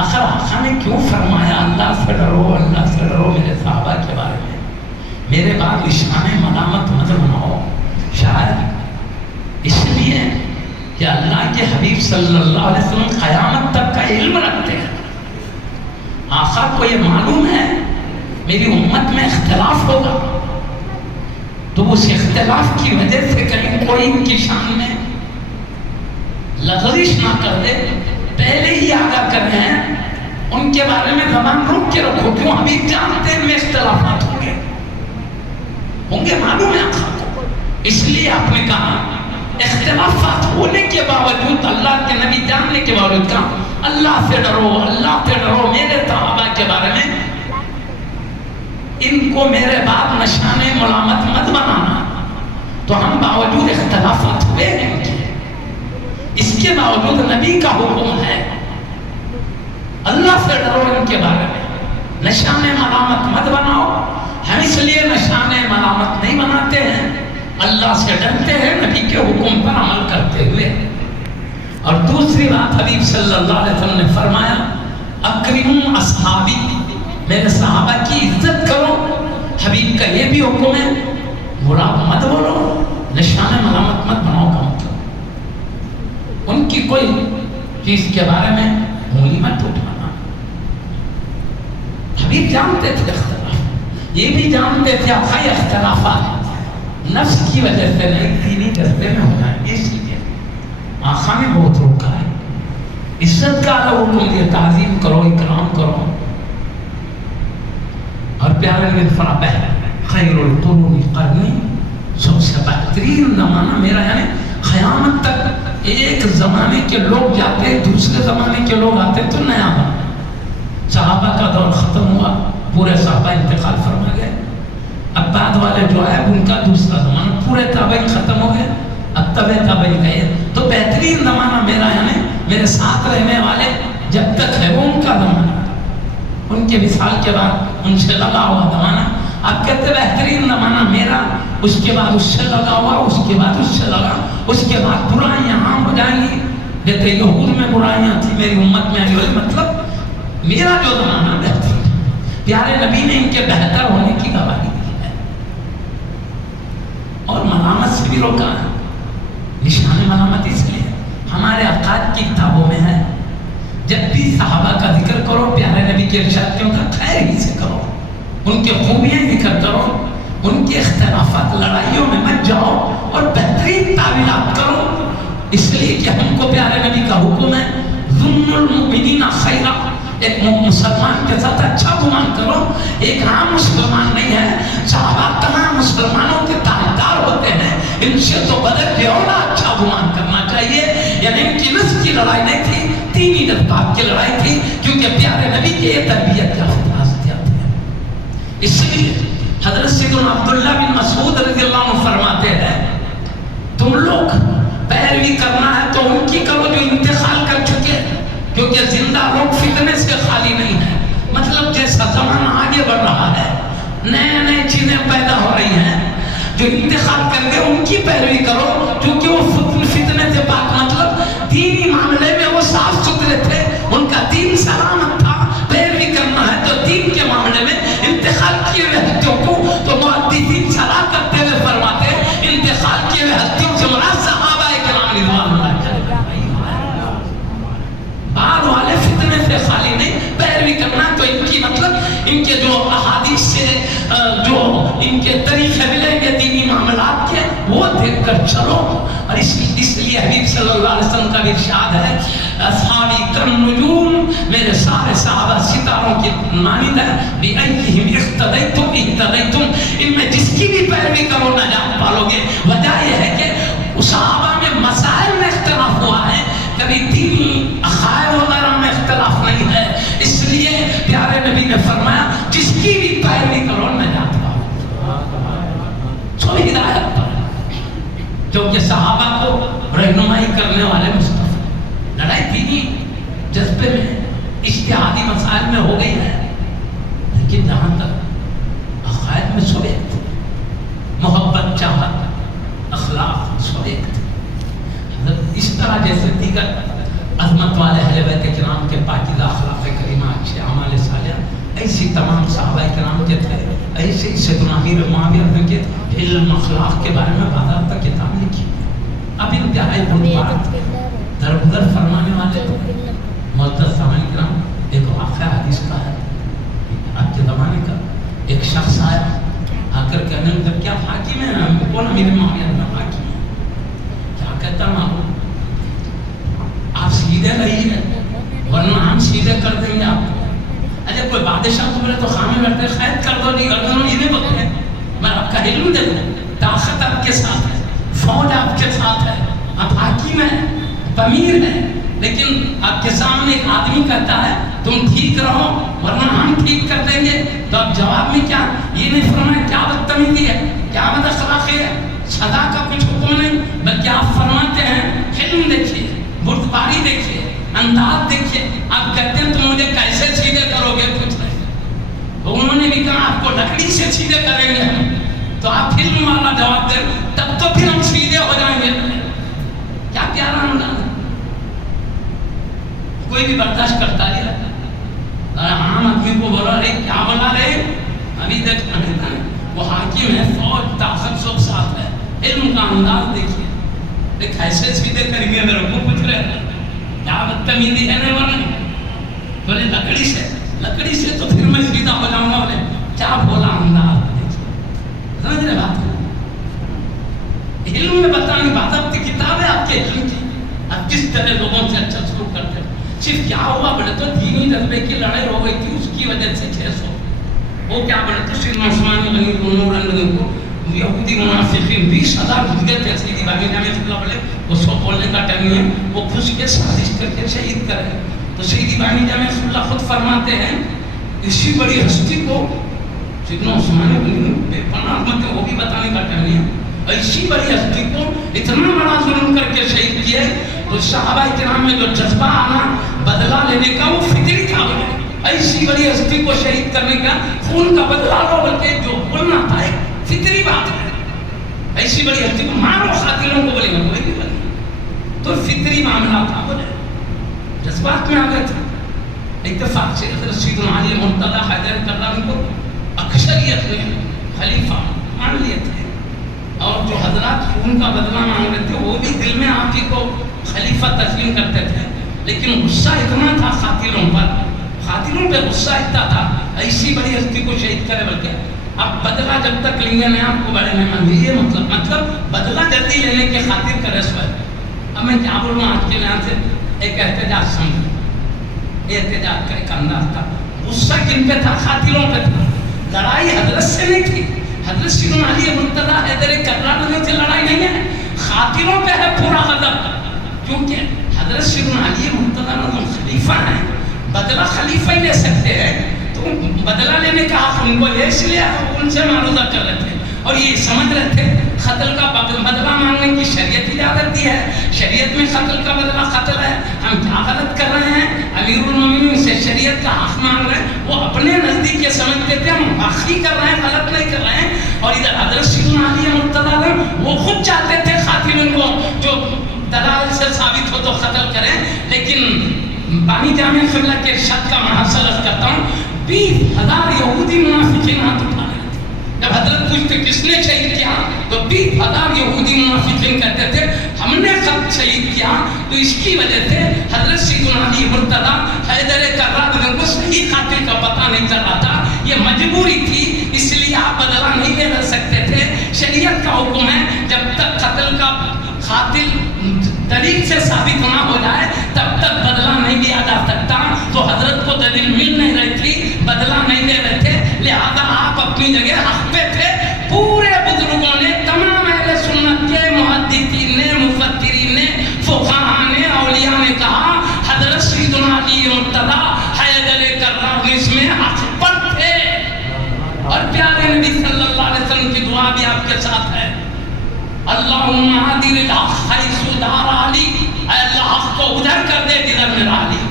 آخر آقا نے کیوں فرمایا اللہ سے ڈرو، اللہ سے ڈرو میرے صحابہ کے بارے میں، میرے بعد نشانہ ملامت مت بناؤ؟ شاید اس لیے کہ اللہ کے حبیب صلی اللہ علیہ وسلم قیامت تک کا علم رکھتے ہیں. آقا کو یہ معلوم ہے میری امت میں اختلاف ہوگا، تو اس اختلاف کی وجہ سے کہیں کوئی ان کی شان میں لغزش نہ کر دے. پہلے ہی آگاہ کر رہے ہیں ان کے بارے میں زبان روک کے رکھو. کیوں؟ حبیب جانتے ہیں میں اختلافات ہوں گے معلوم ہے آقا کو. اس لیے آپ نے کہا اختلافات ہونے کے باوجود، اللہ کے نبی جاننے کے باوجود کہا اللہ سے ڈرو، اللہ سے ڈرو میرے صحابہ کے بارے میں، ان کو میرے بعد نشان ملامت مت بنانا. تو ہم باوجود اختلافات ہوئے ہیں ان کے، اس کے باوجود نبی کا حکم ہے اللہ سے ڈرو ان کے بارے میں، نشان ملامت مت بناؤ. ہم اس لیے نشان ملامت نہیں بناتے ہیں، اللہ سے ڈرتے ہیں، نبی کے حکم پر عمل کرتے ہوئے. اور دوسری بات حبیب صلی اللہ علیہ وسلم نے فرمایا اکرموا اصحابی، میرے صحابہ کی عزت کرو. حبیب کا یہ بھی حکم ہے، برا مت بولو، نشان ملامت مت بناؤ کا مطلب ان کی کوئی چیز کے بارے میں انگلی مت اٹھانا. حبیب جانتے تھے اختلاف، یہ بھی جانتے تھے آخری اختلافات نفس کی وجہ سے نہیں، دینی جذبے میں ہونا ہے. اس لیے آقا نے بہت روکا ہے، عزت کا حکم دیا، تعظیم کرو، اکرام کرو. اور پیارے نبی فرماتے ہیں خیر القرون قرنی، سب سے بہترین زمانہ میرا، یعنی قیامت تک ایک زمانے کے لوگ جاتے دوسرے زمانے کے لوگ آتے تو نیا بنا. صحابہ کا دور ختم ہوا، پورے صحابہ انتقال فرما گئے. اب بعد والے جو ہے ان کا دوسرا زمانہ، پورے تابعین ختم ہو گئے، اب تابعین گئے. تو بہترین زمانہ میرا، یعنی میرے ساتھ رہنے والے جب تک ہے وہ ان کا زمانہ. ان کے وصال کے بعد ان سے لگا ہوا زمانہ. آپ کہتے بہترین زمانہ میرا، اس کے بعد اس سے لگا ہوا، اس کے بعد اس سے لگا، اس کے بعد برائیاں عام ہو جائیں گی. جیسے یہود میں برائیاں تھی میری امت میں آئی ہوئی، مطلب میرا جو زمانہ بہتر ہے، پیارے نبی نے ان کے بہتر ہونے کی گواہی دی ہے اور ملامت سے بھی روکا ہے۔ نشان ملامت اس لیے ہمارے عقائد کی کتابوں میں ہے، جب بھی صحابہ کا ذکر کرو پیارے نبی کے ارشادیوں کا خیر ہی سے کرو، ان کے خوبیاں ذکر کرو، ان کے اختلافات لڑائیوں میں مت جاؤ اور بہترین تعویلات کرو، اس لیے کہ ہم کو پیارے نبی کا حکم ہے ظن المؤمنین خیرا، ایک مسلمان کے ساتھ اچھا گمان کرو، ایک عام مسلمان نہیں ہے، صحابہ تمام مسلمانوں کے تابعدار ہوتے ہیں، ان سے تو بدل کے اور اچھا گمان کرنا چاہیے۔ یعنی ان کی نفس کی لڑائی نہیں تھی، دینی جذبات کی لڑائی تھی، کیونکہ پیارے نبی کی یہ تربیت یافتہ حضرت ہے۔ اس لیے حضرت سیدنا عبداللہ بن مسعود رضی اللہ عنہ فرماتے ہیں تم لوگ پیروی کرنا ہے تو ان کی کرو جو انتقال کر چکے، کیونکہ زندہ لوگ فتنے سے خالی نہیں ہیں۔ مطلب جیسا زمانہ آگے بڑھ رہا ہے، نئے نئے چیزیں پیدا ہو رہی ہیں، جو انتقال کر گئے ان کی پیروی کرو، کیونکہ وہ فتنے سے پاک، مطلب دینی معاملے میں وہ صاف ستھرے تھے، ان کا دین سلامت تھا۔ پیروی کرنا ہے تو دین کے معاملے میں انتقال کیے ہوئے ہستیوں کو، تو محدثین صلاح کرتے ہوئے فرماتے ہیں انتقال کیے ہوئے ہستیوں سے مراد صحابہ کرام رضوان اللہ علیہم، بعد والے فتنے سے خالی نہیں۔ پیروی کرنا تو ان کی مطلب ان کے جو احادیث سے جو ان کے طریقے ملیں گے دینی معاملات کے، وہ دیکھ کر چلو۔ اور اس لیے حبیب صلی اللہ علیہ وسلم کا ارشاد ہے اصحابی کالنجوم، میرے سارے صحابہ ستاروں کی مانند ہیں، بِأَيِّهِمْ اقْتَدَيْتُمْ اهْتَدَيْتُمْ، ان میں جس کی بھی پیروی کرو نجات پالو گے۔ وجہ یہ ہے کہ صحابہ میں مسائل میں اختلاف ہوا ہے، کبھی دینی عقائد وغیرہ میں اختلاف نہیں ہے، اس لیے پیارے نبی نے فرمایا جس کی بھی پیروی کرو نجات پاؤ، سو ہدایت پاؤ، کیونکہ صحابہ کو رہنمائی کرنے والے مصطفیٰ۔ لڑائی دینی جذبے میں اجتہادی مسائل میں ہو گئی ہے، لیکن جہاں تک عقائد میں سو ایک تھے، محبت، چاہت، اخلاق سو ایک تھے۔ اس طرح جیسے دیگر عظمت والے اہل بیت کرام کے پاکیزہ اخلاق کریمہ، اچھے اعمال صالحہ، ایسی تمام صحابہ کرام کے تھے، ایسے ہی سیدنا امیر معاویہ کے علم اخلاق کے بارے میں باضابطہ کتاب لکھی۔ اب انتہائی بات درگزر فرمانے والے معزز سامعین کرام، ایک واقعہ حدیث کا ہے، آپ کے زمانے کا۔ ایک شخص آیا، آ کر کہنے لگا کیا حاکم ہے؟ کون امیر معاویہ میں حاکم ہے؟ کیا کہتا معلوم؟ آپ سیدھے رہیے ورنہ ہم سیدھے کر دیں گے آپ کو۔ اچھا کوئی بادشاہ کو بولے تو خامے بیٹھتے قید کر دو، نہیں کر دو، یہ نہیں بولتے ہیں، میں آپ کا علم دے دوں، طاقت آپ کے ساتھ ہے، فوج آپ کے ساتھ ہے، آپ حاکم ہیں، امیر ہیں، لیکن آپ کے سامنے ایک آدمی کہتا ہے تم ٹھیک رہو ورنہ ہم ٹھیک کر دیں گے، تو آپ جواب میں کیا؟ یہ نہیں فرمائے کیا بدتمیزی ہے، کیا بد اخلاقی ہے، سزا کا کچھ حکم نہیں، بلکہ آپ فرماتے ہیں علم دیکھیے، بردباری دیکھیے، انداز دیکھیے، آپ کہتے ہیں تم مجھے کیسے سیدھے کرو گے؟ کچھ نہیں۔ تو انہوں نے بھی کہا آپ کو لکڑی سے سیدھے کریں گے ہم، تو آپ علم والا جواب دیں، تب تو پھر ہم سیدھے ہو جائیں گے۔ کیا پیارا انداز، کوئی بھی برداشت کرتا نہیں رہتا۔ عام آدمی کو بولا رہے کیا بنا رہے، ابھی تک وہ حاکم ہے، فوج طاقت سب ساتھ ہے، علم کا انداز دیکھیے، ایک ایسے سیدھے کریں گے میرے کو کچھ رہتا، کیا بدتمیزی ہے نہیں ورنہ؟ بولے لکڑی سے، لکڑی سے تو پھر میں سیدھا ہو جاؤں گا، بولے کیا بولا انداز دیکھیے، سمجھ رہے بات کو؟ علم میں بتانے باضابطی کتاب ہے آپ کے علم کی، آپ کس طرح لوگوں سے اچھا سلوک کرتے ہیں۔ صرف کیا ہوا بولے تو دینی جذبے کی لڑائی ہو گئی تھی، اس کی وجہ سے 600 وہ کیا بولے تو سیدنا عثمان غنی کو یہودی منافقین 20,000 گھس گئے تھے، سیدھی بانی جامع اللہ بولے وہ سو بولنے کا ٹائم ہے، وہ گھس کے سازش کر کے شہید کرے۔ تو سیدھی بانی جامع اللہ خود فرماتے ہیں اسی بڑی ہستی کو سیدنا عثمان غنی بے پناہ عظمت ہے، وہ بھی بتانے کا ٹائم نہیں ہے، ایسی بڑی ہستی کو اتنا بڑا ظلم کر کے شہید کیا ہے۔ تو صحابہ کرام میں جو جذبہ آنا بدلہ لینے کا وہ فطری تھا، ایسی بڑی ہستی کو شہید کرنے کا خون کا بدلہ لو، بلکہ جو بولنا تھا ایک فطری بات ہے، ایسی بڑی ہستی کو مارو، قاتلوں کو بولے گا کوئی بھی بولے، تو فطری معاملہ تھا، بولے جذبات میں آ گئے تھے۔ اتفاق سے حضرت سیدنا علی مرتضیٰ حیدر کرام کو اکثریت نے خلیفہ مان لیے تھے، اور جو حضرات خون کا بدلہ مانگ رہے تھے وہ بھی دل میں آپ ہی کو خلیفہ تسلیم کرتے تھے، لیکن غصہ اتنا تھا قاتلوں پر، قاتلوں پہ غصہ اتنا تھا، ایسی بڑی ہستی کو شہید کرے بلکہ اب بدلہ جب تک لیں گے نہیں آپ کو بڑے مہمان ہوئی، یہ مطلب بدلہ جلدی لینے کے خاطر کا رسو ہے۔ اب میں کیا بولوں آج کے یہاں سے ایک احتجاج سمجھ، یہ احتجاج کا ایک انداز تھا، غصہ کن پہ تھا؟ قاتلوں پہ تھا، لڑائی حضرت سے نہیں تھی، حضرت سیدنا علی مرتضیٰ حیدر کرار سے لڑائی نہیں ہے، قاتلوں پہ ہے پورا غضب، کیونکہ حضرت سیدنا علی مرتضیٰ خلیفہ ہیں، بدلہ خلیفہ ہی لے سکتے ہیں، تو بدلہ لینے کا حق ان کو اس لیے ان سے معروضہ کر رہے تھے، اور یہ سمجھ رہے تھے قتل کا بدلہ مانگنے کی شریعت اجازت دی ہے، شریعت میں قتل کا بدلہ قتل ہے، ہم کیا غلط کر رہے ہیں؟ امیر المومنین سے شریعت کا حق مانگ رہے ہیں، وہ اپنے نزدیک یہ سمجھتے تھے ہم حق ہی کر رہے ہیں، غلط نہیں کر رہے ہیں، اور ادھر حضرت سیدنا علی مرتضیٰ وہ خود چاہتے تھے قاتلوں کو جو دلائل سے ثابت ہو تو قتل کریں، لیکن بانی جامع قبلہ کے ارشاد کا محاصل کرتا ہوں، 20,000 یہودی منافقین ہاتھ اٹھا رہے تھے، جب حضرت پوچھتے کس نے شہید کیا تو 20,000 یہودی منافقین کہتے تھے ہم نے خط شہید کیا، تو اس کی وجہ سے حضرت سیدنا علی مرتضیٰ حیدر کرار کو صحیح قاتل کا پتہ نہیں چل رہا تھا، یہ مجبوری تھی، اس لیے آپ بدلہ نہیں لے سکتے تھے، شریعت کا حکم ہے جب تک قتل کا قاتل دلیل سے ثابت نہ ہو جائے تب تک بدلہ نہیں لیا جا سکتا، تو حضرت کو دلیل مل نہیں رہی تھی، بدلہ نہیں لے رہے تھے، لہذا آپ اپنی جگہ حق پہ تھے، پورے بزرگوں نے، تمام اہل سنت کے محدثین نے، مفسرین نے، فقہاء نے، اولیاء نے کہا حضرت سیدنا علی مرتضیٰ حیدر کرار اس میں حق پر تھے، اور پیارے نبی صلی اللہ علیہ وسلم کی دعا بھی آپ کے ساتھ ہے، اللہم عادل الحق حیث دار علی، اے اللہ حق کو ادھر کر دے جدھر میرا علی،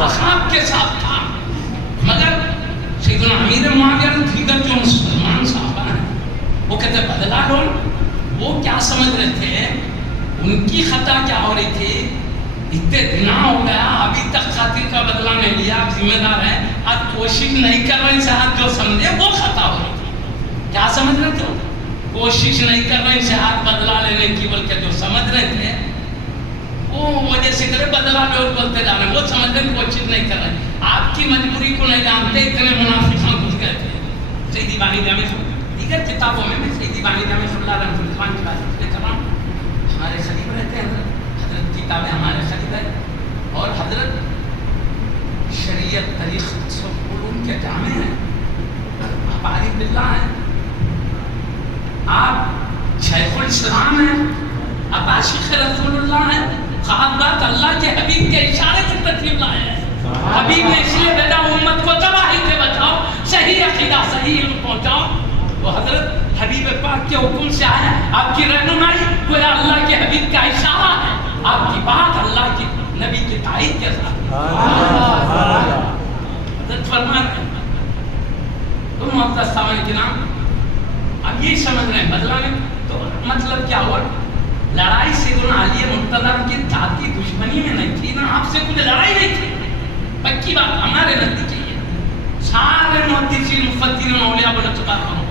حق آپ کے ساتھ تھا، مگر سیدنا امیر معاویہ دیگر جو مسلمان صحابہ ہیں وہ کہتے بدلہ لو، وہ کیا سمجھ رہے تھے، ان کی خطا کیا ہو رہی تھی، اتنے دن ہو گیا ابھی تک قاتل کا بدلہ نہیں لیا، آپ ذمہ دار ہیں، آپ کوشش نہیں کر رہے ہیں، جو سمجھے وہ خطا ہو رہی تھی، کیا سمجھ رہے تھے؟ کوشش نہیں کر رہے ہیں ہاتھ بدلہ لینے کی، بلکہ جو سمجھ رہے تھے وہ وجہ سے کرے بدلہ لوگ بولتے جا رہے ہیں، وہ سمجھ رہے ہیں کوشش نہیں کر رہے، آپ کی مجبوری کو نہیں جانتے، اتنے منافقان گھس گئے تھے۔ سیدی بانی جامع دیگر کتابوں میں سیدی بانی جامع صلی اللہ علیہ وسلم کی بات کر رہا ہوں، ہمارے قریب رہتے ہیں حضرت کتابیں ہمارے قریب ہے، اور حضرت شریعت تاریخ علوم کے جامع ہیں، آپ عارف باللہ ہیں، آپ شیخ الاسلام ہیں، آپ عاشق رسول اللہ ہیں، خاص بات اللہ کے حبیب کے اشارے سے تشریف لائے ہیں، حبیب نے اس لیے بھیجا امت کو تباہی سے بچاؤ، صحیح عقیدہ صحیح علم پہنچاؤ، تو حضرت حبیب پاک کے حکم سے آئے، آپ کی رہنمائی گویا اللہ کے حبیب کا اشارہ ہے، آپ کی بات اللہ کی نبی کی تائید کے ساتھ حضرت فرما رہے ہیں، تو محترم سامعین کرام اب یہ سمجھ رہے ہیں بدلہ میں تو مطلب کیا ہوا، لڑائی سیدنا علی مرتضیٰ کی ذاتی دشمنی میں نہیں تھی، نہ آپ سے کوئی لڑائی نہیں تھی، پکی بات ہمارے نتیجے یہ سارے محدثین مفسرین اولیاء بلچبار کرو،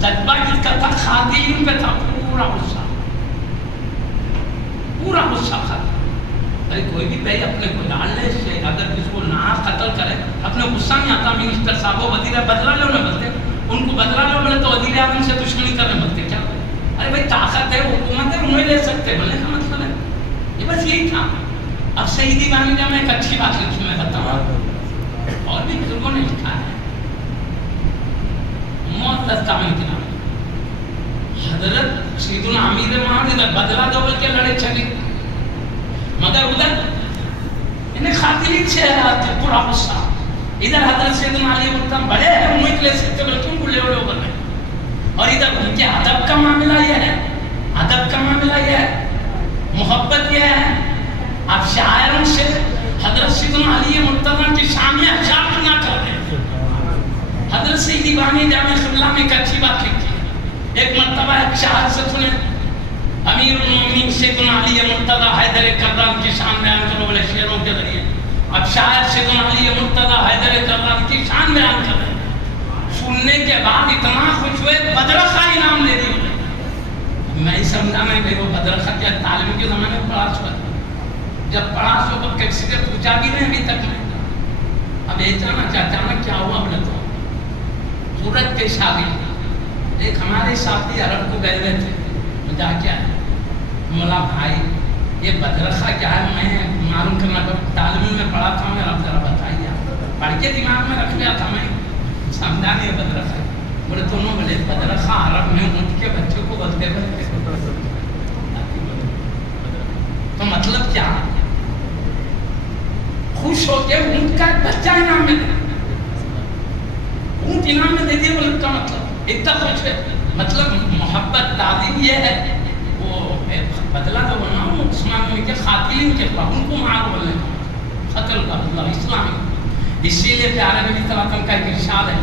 جذبہ کس کا تھا، خاتین پہ تھا، پورا غصہ تھا، کوئی بھی بھائی اپنے کو ڈال لے، اگر کس کو نہ قتل کرے اپنے غصہ نہیں آتا، منسٹر صاحب وزیر بدلہ لو نہ بولتے، ان کو بدلہ لو بولے تو وزیر اعظم سے دشمنی کرنے بولتے، کیا ارے بھائی طاقت ہے، حکومت ہے، انہیں لے سکتے، بولنے کا مطلب ہے یہ بس یہی تھا۔ اب سیدی بانی جامع ایک اچھی بات لکھی میں بتاؤں، اور بھی بزرگوں نے لکھا ہے، معزز سامعین کرام، حضرت سیدنا امیر معاویہ ادھر بدلہ دو بول کے لڑے چلے، مگر ادھر انہیں قاتلی سے پورا غصہ، ادھر حضرت سیدنا علی مرتضیٰ بڑے ہیں، انہیں لے سکتے بلکہ ان کو لے بن رہے، اور ادھر ان کے ادب کا معاملہ یہ ہے، ادب کا معاملہ یہ ہے، محبت یہ ہے، آپ شاعروں سے حضرت سیدنا علی مرتضیٰ کی شان اشارت نہ کر رہے۔ حضرت سیدی بانی جامع قبلہ میں ایک اچھی بات لکھی ہے، ایک مرتبہ ایک شاعر سے سنیں، امیر المومنین سیدنا علی مرتضیٰ حیدر کرار کی شان بیان کرو بولے شعروں کے ذریعے، اب شاید سیدنا علی مرتضی حیدر کرار کی شان بیان کر رہے ہیں، سننے کے بعد اتنا خوش ہوئے بدرخہ انعام دے دی. میں ہی سمجھا میں کہ وہ بدرخہ کیا تعلیم کے زمانے میں پڑھا چکا تھا، جب پڑھا سو تو کسی سے پوچھا بھی نہیں ابھی تک میں. اب یہ جانا چاہتا ہوں کیا ہوا بولے تو صورت پیش آ گئی. ایک ہمارے ساتھی عرب کو گئے ہوئے تھے، مجھا کیا ہے مولا بھائی یہ بدرخہ کیا ہے، میں معلوم کرنا تعلیم میں پڑھا تھا، میں آپ ذرا بتائیے. پڑھ کے دماغ میں رکھ لیا تھا، میں سمجھا نہیں بدرخہ. بولے دونوں بولے بدرخہ عرب میں اونٹ کے بچوں کو بولتے بولتے. تو مطلب کیا، خوش ہو کے اونٹ کا بچہ انعام میں دے، اونٹ انعام میں دے دیے. بولے کا مطلب اتنا خوش ہے، مطلب محبت تعظیم یہ ہے. وہ بدلہ جو بنا وہ عثمان کے قاتلین کے پاس ان کو مار بولنے کا قتل کا بدلہ اسلامی. اسی لیے پیارے نبی صلی اللہ علیہ وسلم کا ایک ارشاد ہے،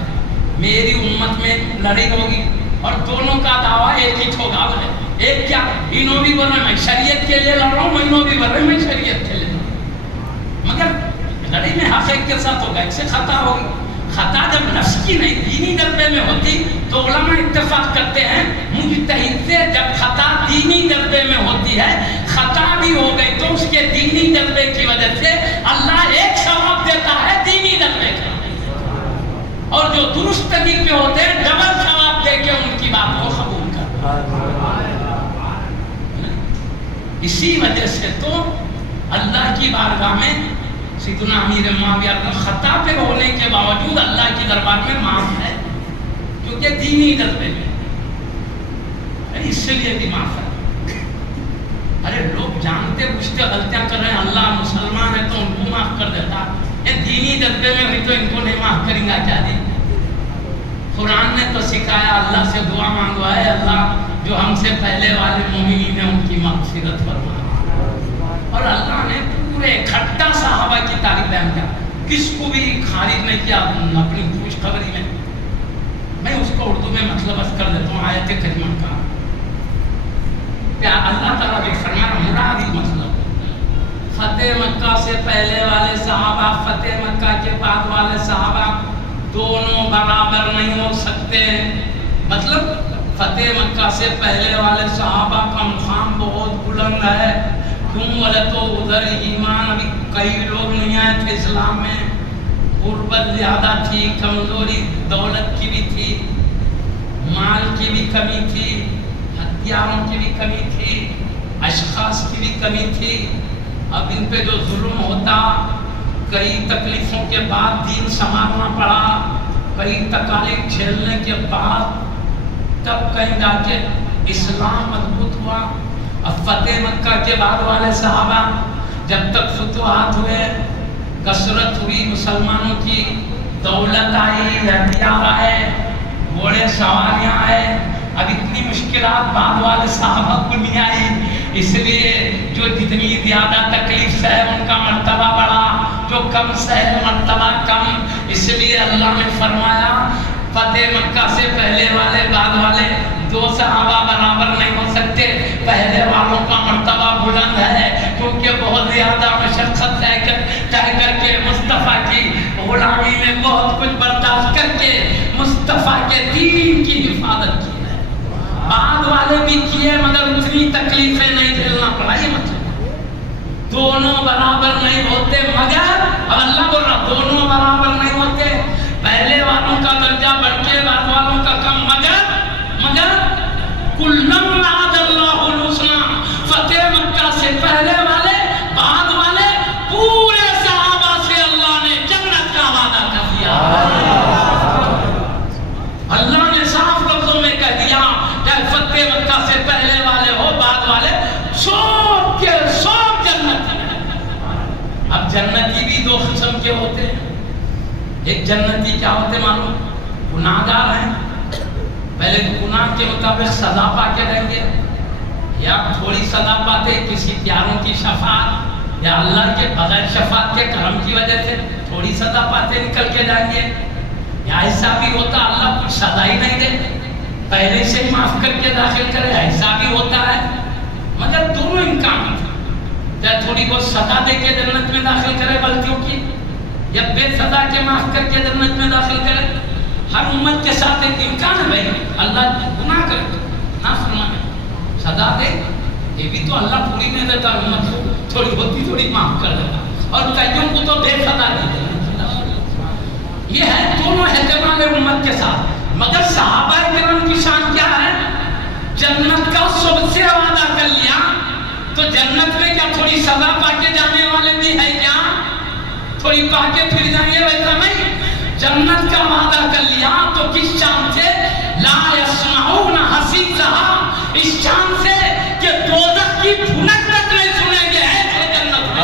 میری امت میں لڑائی ہوگی اور دونوں کا دعویٰ ایک ہی ہوگا. بولے ایک کیا، انہوں بھی بول رہے میں شریعت کے لیے لڑ رہا ہوں، انہوں بھی بول رہے میں شریعت کے لیے لڑ رہا ہوں. مگر لڑائی میں حق ایک کے ساتھ ہوگا، ایک سے خطا ہوگی. خطا جب نفس کی نہیں دینی جذبے میں ہوتی تو علماء اتفاق کرتے ہیں مجتہد سے جب خطا دینی جذبے میں ہوتی ہے، خطا بھی ہو گئی تو اس کے دینی جذبے کی وجہ سے اللہ ایک ثواب دیتا ہے دینی جذبے کا، اور جو درست طریقے پہ ہوتے ہیں ڈبل ثواب دے کے ان کی بات کو قبول کرتا ہے. اسی وجہ سے تو اللہ کی بارگاہ میں سیدنا امیر معاویہ خطا پہ ہونے کے باوجود اللہ کی دربار میں معاف ہے، کیونکہ دینی جذبے میں اس سے لیے بھی معاف ہے. ارے لوگ جانتے بوجھتے غلطیاں کر رہے ہیں، اللہ مسلمان ہے تو ان کو معاف کر دیتا. یہ دینی جذبے میں بھی تو ان کو نہیں معاف کریں گا کیا. دی قرآن نے تو سکھایا، اللہ سے دعا مانگو ہے اللہ جو ہم سے پہلے والے مومنین ہیں ان کی مغفرت فرما. اور اللہ نے پورے کھٹا صحابہ کی تعریف بیان کیا، کس کو بھی خارج نہیں کیا اپنی خوش خبری میں. میں اس کو اردو میں مطلب عرض کر دیتا ہوں آیت کریمہ کا. کیا اللہ تعالیٰ بھی فرمایا مراد ہی مطلب فتح مکہ سے پہلے والے صحابہ فتح مکہ کے بعد والے صحابہ دونوں برابر نہیں ہو سکتے. مطلب فتح مکہ سے پہلے والے صحابہ کا مقام بہت بلند ہے. کیوں بولے تو ادھر ایمان ابھی کئی لوگ نہیں آئے تھے اسلام میں، غربت زیادہ تھی، کمزوری دولت کی بھی تھی، مال کی بھی کمی تھی، ہتھیاروں کی بھی کمی تھی، اشخاص کی بھی کمی تھی. اب ان پہ جو ظلم ہوتا، کئی تکلیفوں کے بعد دین سنبھالنا پڑا، کئی تکالیف جھیلنے کے بعد تب کہیں جا کے اسلام مضبوط ہوا. اب فتح مکہ کے بعد والے صحابہ جب تک فتوحات ہوئے، کثرت ہوئی مسلمانوں کی، دولت آئی، ہتھیار آئے، گھوڑے سواریاں آئے، اب اتنی مشکلات بعد والے صحابہ کو نہیں آئی. اس لیے جو جتنی زیادہ تکلیف سے ان کا مرتبہ بڑھا، جو کم سے مرتبہ کم. اس لیے اللہ نے فرمایا فتح مکہ سے پہلے والے بعد والے دو صحابہ برابر نہیں ہو سکتے. پہلے والوں کا مرتبہ بلند ہے کیونکہ بہت زیادہ مشقت طے کر کے مصطفیٰ کی غلامی میں بہت کچھ برداشت کر کے مصطفیٰ کے دین کی حفاظت کی ہے. بعد والے بھی کیے مگر اتنی تکلیفیں نہیں جھیلنا پڑا. یہ مطلب دونوں برابر نہیں ہوتے، مگر اب اللہ بول رہا دونوں برابر نہیں ہوتے. پہلے والوں کا درجہ بڑھ کے بعد والوں کا کم، مگر کلم وعد اللہ الحسنی. فتح مکہ سے پہلے والے بعد والے پورے صحابہ سے اللہ نے جنت کا وعدہ کر دیا. اللہ نے صاف لفظوں میں کہہ دیا کہ فتح مکہ سے پہلے والے ہو بعد والے سب کے سب جنت. اب جنتی بھی دو قسم کے ہوتے ہیں. ایک جنتی کیا ہوتے معلوم؟ گناہگار ہیں، پہلے گناہ کے مطابق سزا پا کے رہیں گے، یا تھوڑی سزا پاتے کسی پیاروں کی شفاعت یا اللہ کے بغیر شفاعت کے کرم کی وجہ سے تھوڑی سزا پاتے نکل کے جائیں گے. یا ایسا بھی ہوتا اللہ کچھ سزا ہی نہیں دے، پہلے سے ہی معاف کر کے داخل کرے، ایسا بھی ہوتا ہے. مگر دونوں امکان تھے. کیا تھوڑی بہت سزا دے کے جنت میں داخل کرے غلطیوں کی، یا بے سزا کے معاف کر کے جنت میں داخل کرے؟ ہر امت کے ساتھ ایک امکان ہے بھائی، اللہ گناہ کرے نہ فرمائے سزا دے، یہ بھی تو اللہ پوری نہیں دیتا، امت کو تھوڑی ہوتی تھوڑی معاف کر دیتا، اور کئیوں کو تو بے سزا دے دیتا۔ یہ ہے دونوں اہتمام امت کے ساتھ۔ مگر صحابہ کرام کی شان کیا ہے؟ جنت کا سب سے وعدہ کر لیا تو جنت میں کیا تھوڑی سزا پا کے جانے والے بھی ہے کیا؟ تھوڑی پا کے پھر جائیں گے ویسا نہیں، جنت کا وعدہ کر لیا تو کس شان سے؟ لا یسمعون حسیسہا، اس شان سے کہ دوزخ کی بھنک تک نہیں سنیں گے، ایسے جنت میں۔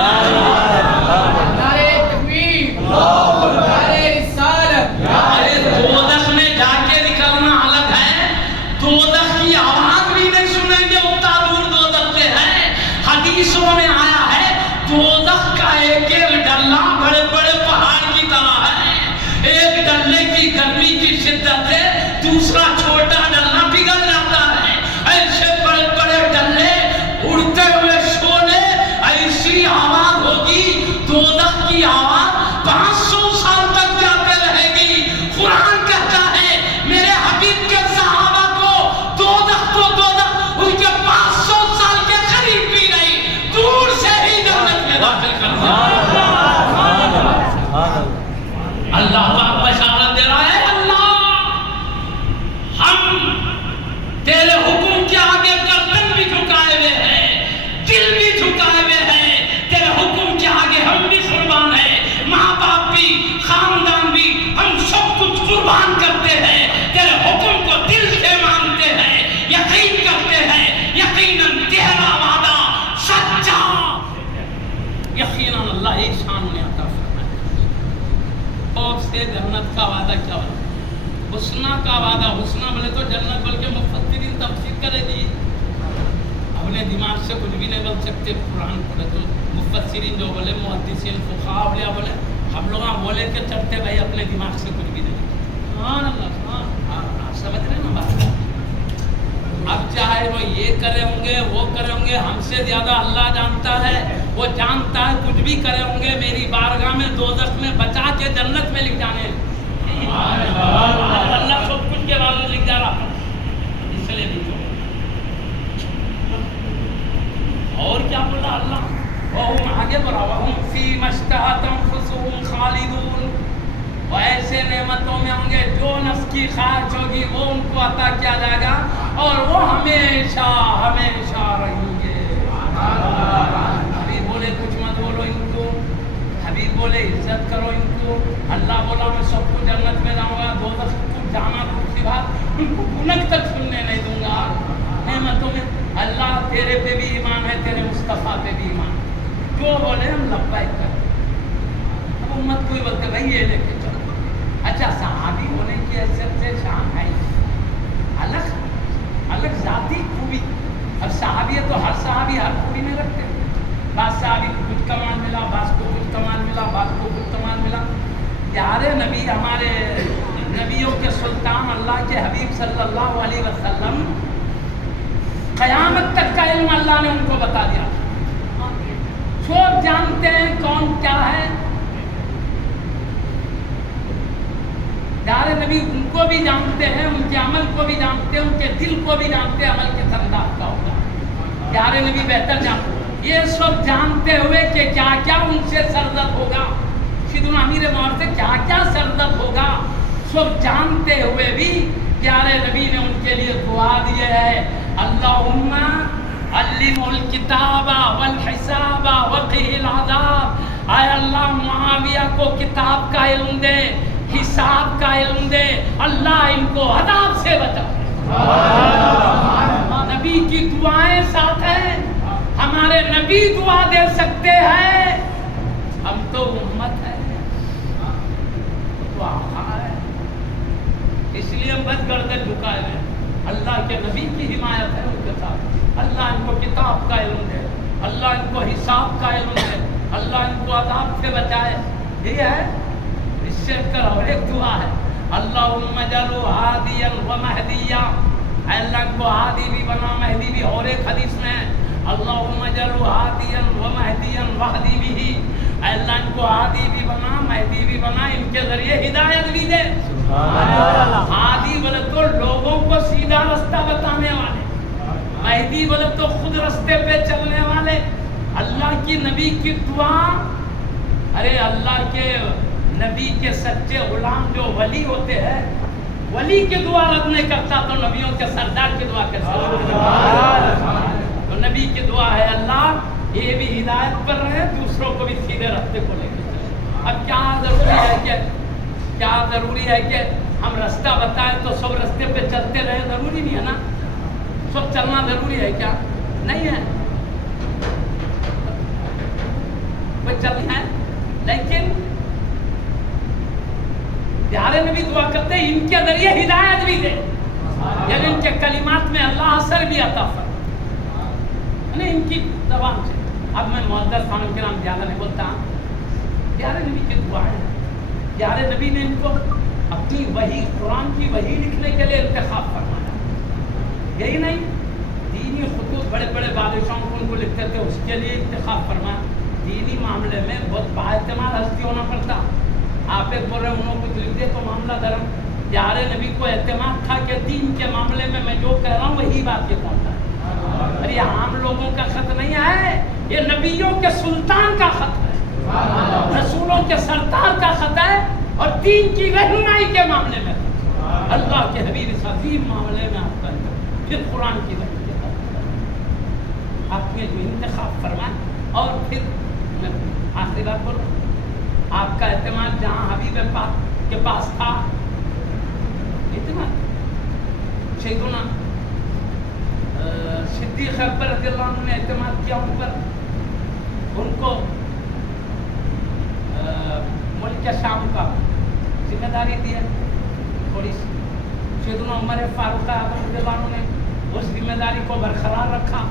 نعرہ تکبیر، نعرہ رسالت۔ ارے دوزخ میں جا کے نکلنا الگ ہے، دوزخ کی آواز بھی نہیں سنیں گے، اتنا دور دوزخ سے ہے۔ حدیثوں میں آیا ہے دوزخ کا ایک ایک ڈلہ بڑے بڑے پہاڑ کی طرح ہے، ایک ڈلے کی گرمی کی شدت سے دوسرا چھوٹا ڈلہ پگھل جاتا ہے، ایسے بڑے بڑے ڈلے اڑتے ہوئے شعلے، ایسی آواز ہوگی، دوزخ کی آواز 500 سال تک جاتے رہے گی۔ قرآن کہتا ہے میرے حبیب کے صحابہ کو دوزخ تو دوزخ ان کے 500 سال کے قریب بھی نہیں، دور سے ہی جنت میں داخل کر دیا۔ اللہ پاک بشارت دے رہا ہے، اللہ ہم تیرے حکم کے آگے گردن بھی جھکائے ہوئے ہیں، دل بھی جھکائے ہوئے ہیں، تیرے حکم کے آگے ہم بھی قربان ہیں، ماں باپ بھی، خاندان بھی، ہم سب کچھ قربان کرتے ہیں، تیرے حکم کو دل سے مانتے ہیں، یقین کرتے ہیں، یقیناً تیرا وعدہ سچا، یقیناً اللہ ایک شان نے عطا فرمایا۔ خوف سے جنت کا وعدہ کیا ہوا؟ حسنہ کا وعدہ، حسنہ بولے تو جنت، بلکہ مفسرین تفسیر کرے دی، اپنے دماغ سے کچھ بھی نہیں بول سکتے، قرآن پڑھے تو مفسرین جو بولے، محدثین، فقہاء، اولیاء بولے، ہم لوگ بولے کہ چلتے بھائی اپنے دماغ سے کچھ بھی نہیں۔ سبحان اللہ، سبحان، آپ سمجھ رہے ہیں نا بات؟ اب چاہے وہ یہ کرے ہوں گے، وہ کرے ہوں گے، ہم سے زیادہ اللہ جانتا ہے، وہ جانتا ہے کچھ بھی کرے ہوں گے، میری بارگاہ میں دوزخ میں بچا کے جنت میں لکھ جانے، اللہ سب کچھ کے بارے میں لکھ جا رہا، اس لیے بھی اور کیا بولا اللہ؟ وَهُمْ آگے بڑھا وَهُمْ فِي مَشْتَهَتْ أَنفُسُهُمْ خَالِدُونَ، وہ ایسے نعمتوں میں ہوں گے جو نفس کی خواہش ہوگی وہ ان کو عطا کیا جائے گا، اور وہ ہمیشہ ہمیشہ رہیں گے۔ حبیب بولے کچھ مت بولو ان کو، حبیب بولے عزت کرو ان کو، اللہ بولا میں سب کو جنت میں جاؤں گا، دوزخ کو جانا دوسری بات، ان کو بھنک تک سننے نہیں دوں گا۔ نعمتوں میں اللہ تیرے پہ بھی ایمان ہے، تیرے مصطفیٰ پہ بھی ایمان ہے، جو بولے ہم لبیک کرتے۔ اب امت کوئی بولتے بھائی یہ لے کے چلو، اچھا صحابی ہونے کی حیثیت سے شان ہے الگ الگ ذاتی خوبی۔ اب صحابی ہے تو ہر صحابی ہر خوبی نہیں رکھتے، بعض صحابی کو کچھ کمال ملا، بعض کو کچھ کمال ملا، بعض کو کچھ کمال ملا۔ پیارے نبی، ہمارے نبیوں کے سلطان اللہ کے حبیب صلی اللہ علیہ وسلم، قیامت تک کا علم اللہ نے ان کو بتا دیا، سب جانتے ہیں کون کیا ہے۔ پیارے نبی ان کو بھی جانتے ہیں، ان کے عمل کو بھی جانتے ہیں، ان کے دل کو بھی جانتے ہیں، عمل کے انداز کا ہوگا پیارے نبی بہتر جانتے ہیں۔ یہ سب جانتے ہوئے کہ کیا کیا ان سے سرزد ہوگا، سیدنا امیر معاویہ سے کیا کیا سرزد ہوگا، سب جانتے ہوئے بھی پیارے نبی نے ان کے لیے دعا دی ہے، اللہم علم الکتاب والحساب وقہ العذاب، اے اللہ معاویہ کو کتاب کا علم دے، حساب کا علم دے، اللہ ان کو عذاب سے بچا۔ نبی کی دعائیں ساتھ ہیں، ہمارے نبی دعا دے سکتے ہیں، ہم تو امت ہے، دعا ہے، اس لیے ہم بس گردن جھکائے ہوئے، اللہ کے نبی کی حمایت ہے ان کے ساتھ، اللہ ان کو کتاب کا علم دے، اللہ ان کو حساب کا علم دے، اللہ ان کو عذاب سے بچائے۔ یہ ہے، اس سے کر اور ایک دعا ہے، اللہم اجعلہ ہادیا و مہدیا، اے اللہ ان کو ہادی بھی بنا، مہدی بھی، اور ایک حدیث میں اللہم اجعلہ ہادیا ومہدیا واہدی بہ، اے اللہ ان کو ہادی بھی بنا، مہدی بھی بنا، ان کے ذریعے ہدایت بھی دے۔ ہادی بولے تو لوگوں کو سیدھا رستہ بتانے والے، مہدی بولے تو خود رستے پہ چلنے والے۔ اللہ کی نبی کی دعا، ارے اللہ کے نبی کے سچے غلام جو ولی ہوتے ہیں، ولی کی دعا رد نہیں کرتا تو نبیوں کے سردار کی دعا کیسے رد کرتا؟ تو نبی کی دعا ہے اللہ یہ بھی ہدایت پر رہے، دوسروں کو بھی سیدھے راستے کو لے کے چلے۔ اب کیا ضروری ہے کہ ہم رستہ بتائیں تو سب راستے پہ چلتے رہے؟ ضروری نہیں ہے نا، سب چلنا ضروری ہے کیا؟ نہیں ہے، وہ چلنا ہے، لیکن پیارے نبی دعا کرتے ہیں ان کے ذریعے ہدایت بھی دے، یعنی ان کے کلمات میں اللہ اثر بھی عطا فرمائے، ان کی زبان سے۔ اب میں معزز خانم کے نام زیادہ نہیں بولتا، پیارے نبی کی دعا ہے، پیارے نبی نے ان کو اپنی وحی، قرآن کی وحی لکھنے کے لیے انتخاب فرمایا، یہی نہیں دینی خطوط بڑے بڑے بادشاہوں کو ان کو لکھتے تھے، اس کے لیے انتخاب فرمایا۔ دینی معاملے میں بہت بااعتماد ہستی ہونا پڑتا، آپ ایک بول رہے انہوں کو لکھ دے تو معاملہ درم۔ پیارے نبی کو اعتماد تھا کہ دین کے معاملے میں جو کہہ رہا ہوں وہی بات یہ پہنچتا ہے، اور یہ عام لوگوں کا خط نہیں ہے، یہ نبیوں کے سلطان کا خط ہے، رسولوں کے سردار کا خط ہے، اور دین کی رہنمائی کے معاملے میں اللہ کے حبیب اس عظیم معاملے میں آپ کا پھر قرآن کی وحی کے بعد آپ نے جو انتخاب فرمایا، اور پھر میں آخری بات بولوں، آپ کا اعتماد جہاں حبیب پاک کے پاس تھا، اعتماد سیدنا صدیق اکبر رضی اللہ عنہ نے اعتماد کیا ان پر، ان کو ملک شام کا ذمہ داری دی ہے تھوڑی سی، سیدنا عمر فاروق اعظم رضی اللہ عنہ نے اس ذمہ داری کو برقرار رکھا،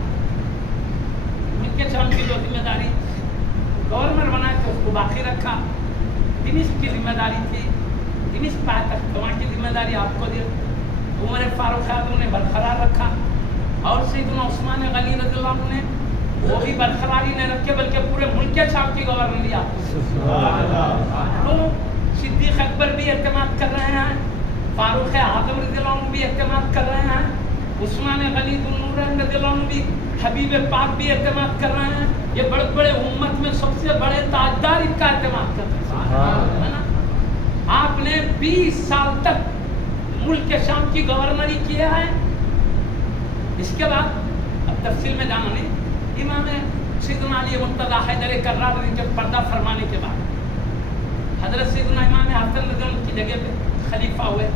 ملک شام کی جو ذمہ داری گورنر بنائے تو اس کو باقی رکھا، دمشق کی ذمہ داری تھی، دمشق پائے وہاں کی ذمہ داری آپ کو دی، عمر فاروق اعظم نے برقرار رکھا، اور سیدنا عثمان غنی رضی اللہ عنہ نے وہ بھی برقراری نہیں رکھے بلکہ پورے ملک شام کی گورنری آپ کو۔ تو صدیق اکبر بھی اعتماد کر رہے ہیں، فاروق اعظم رضی اللہ عنہ بھی اعتماد کر رہے ہیں، عثمان غنی ذو النورین رضی اللہ عنہ بھی، حبیب پاک بھی اعتماد کر رہے ہیں، یہ بڑے بڑے امت میں سب سے بڑے تاجدار ان کا اعتماد کر رہے ہیں۔ آپ نے 20 سال تک ملک شام کی گورنری کیا ہے، اس کے بعد اب تفصیل میں جانا نہیں، امام سیدنا علی مرتضیٰ حیدر کرار نے جب پردہ فرمانے کے بعد حضرت سیدنا امام حسن رضی اللہ عنہ کی جگہ پہ خلیفہ ہوئے،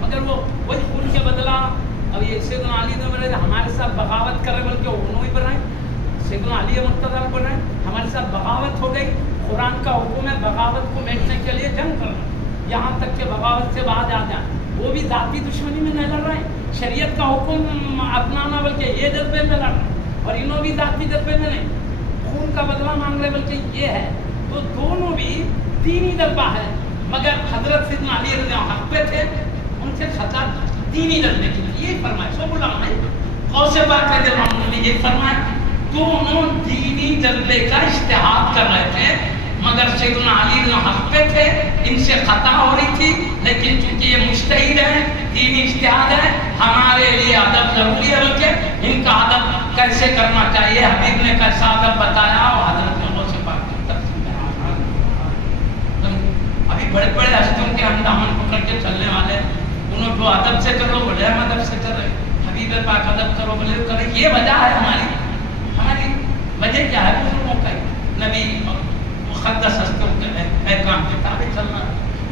مگر وہ وہی خون کے بدلہ، اب یہ سیدنا علی نے ہمارے ساتھ بغاوت کر رہے بلکہ انہوں ہی بنائے، سیدنا علی مرتضیٰ بن رہے ہیں، ہمارے ساتھ بغاوت ہو گئی، قرآن کا حکم ہے بغاوت کو میٹنے کے لیے جنگ کرنا، یہاں تک کہ بغاوت سے باز آ جائیں، وہ بھی ذاتی دشمنی میں نہیں لڑ رہے ہیں، شریعت کا حکم اپنانا بلکہ یہ جذبے میں لڑ رہے ہیں، اور انہوں بھی ذاتی جذبے میں نہیں، خون کا بدلہ مانگ رہے بلکہ یہ ہے، تو دونوں بھی دینی جذبہ ہے، مگر حضرت سیدنا علی رضی اللہ عنہ حق پہ تھے، ان سے خطاب دینی جذبے کے لیے یہ فرمائے، سو بولا میں غوث پاک رضی اللہ عنہ نے یہ فرمایا، دونوں دینی جذبے کا اجتہاد کر رہے تھے، مگر سیدنا علی رضی اللہ عنہ حق پہ تھے، ان سے خطا ہو رہی تھی، لیکن چونکہ یہ مجتہد ہیں، دینی اجتہاد ہے، ہمارے لیے ادب ضروری ہے، بلکہ ان کا ادب کیسے کرنا چاہیے، حبیب نے کیسا ادب بتایا، اور حضرت نے غوث پاک کی تفصیل میں ابھی بڑے بڑے ہستیوں کے ہم دامن پکڑ کے چلنے والے، انہوں کو ادب سے کرو بولے ہم ادب سے کر رہے، حبیب پاک ادب کرو بولے کرے، یہ وجہ ہے ہماری وجہ کیا ہے، بزرگوں کا نبی مقدس ہستیوں کے احکام کے تابع چلنا،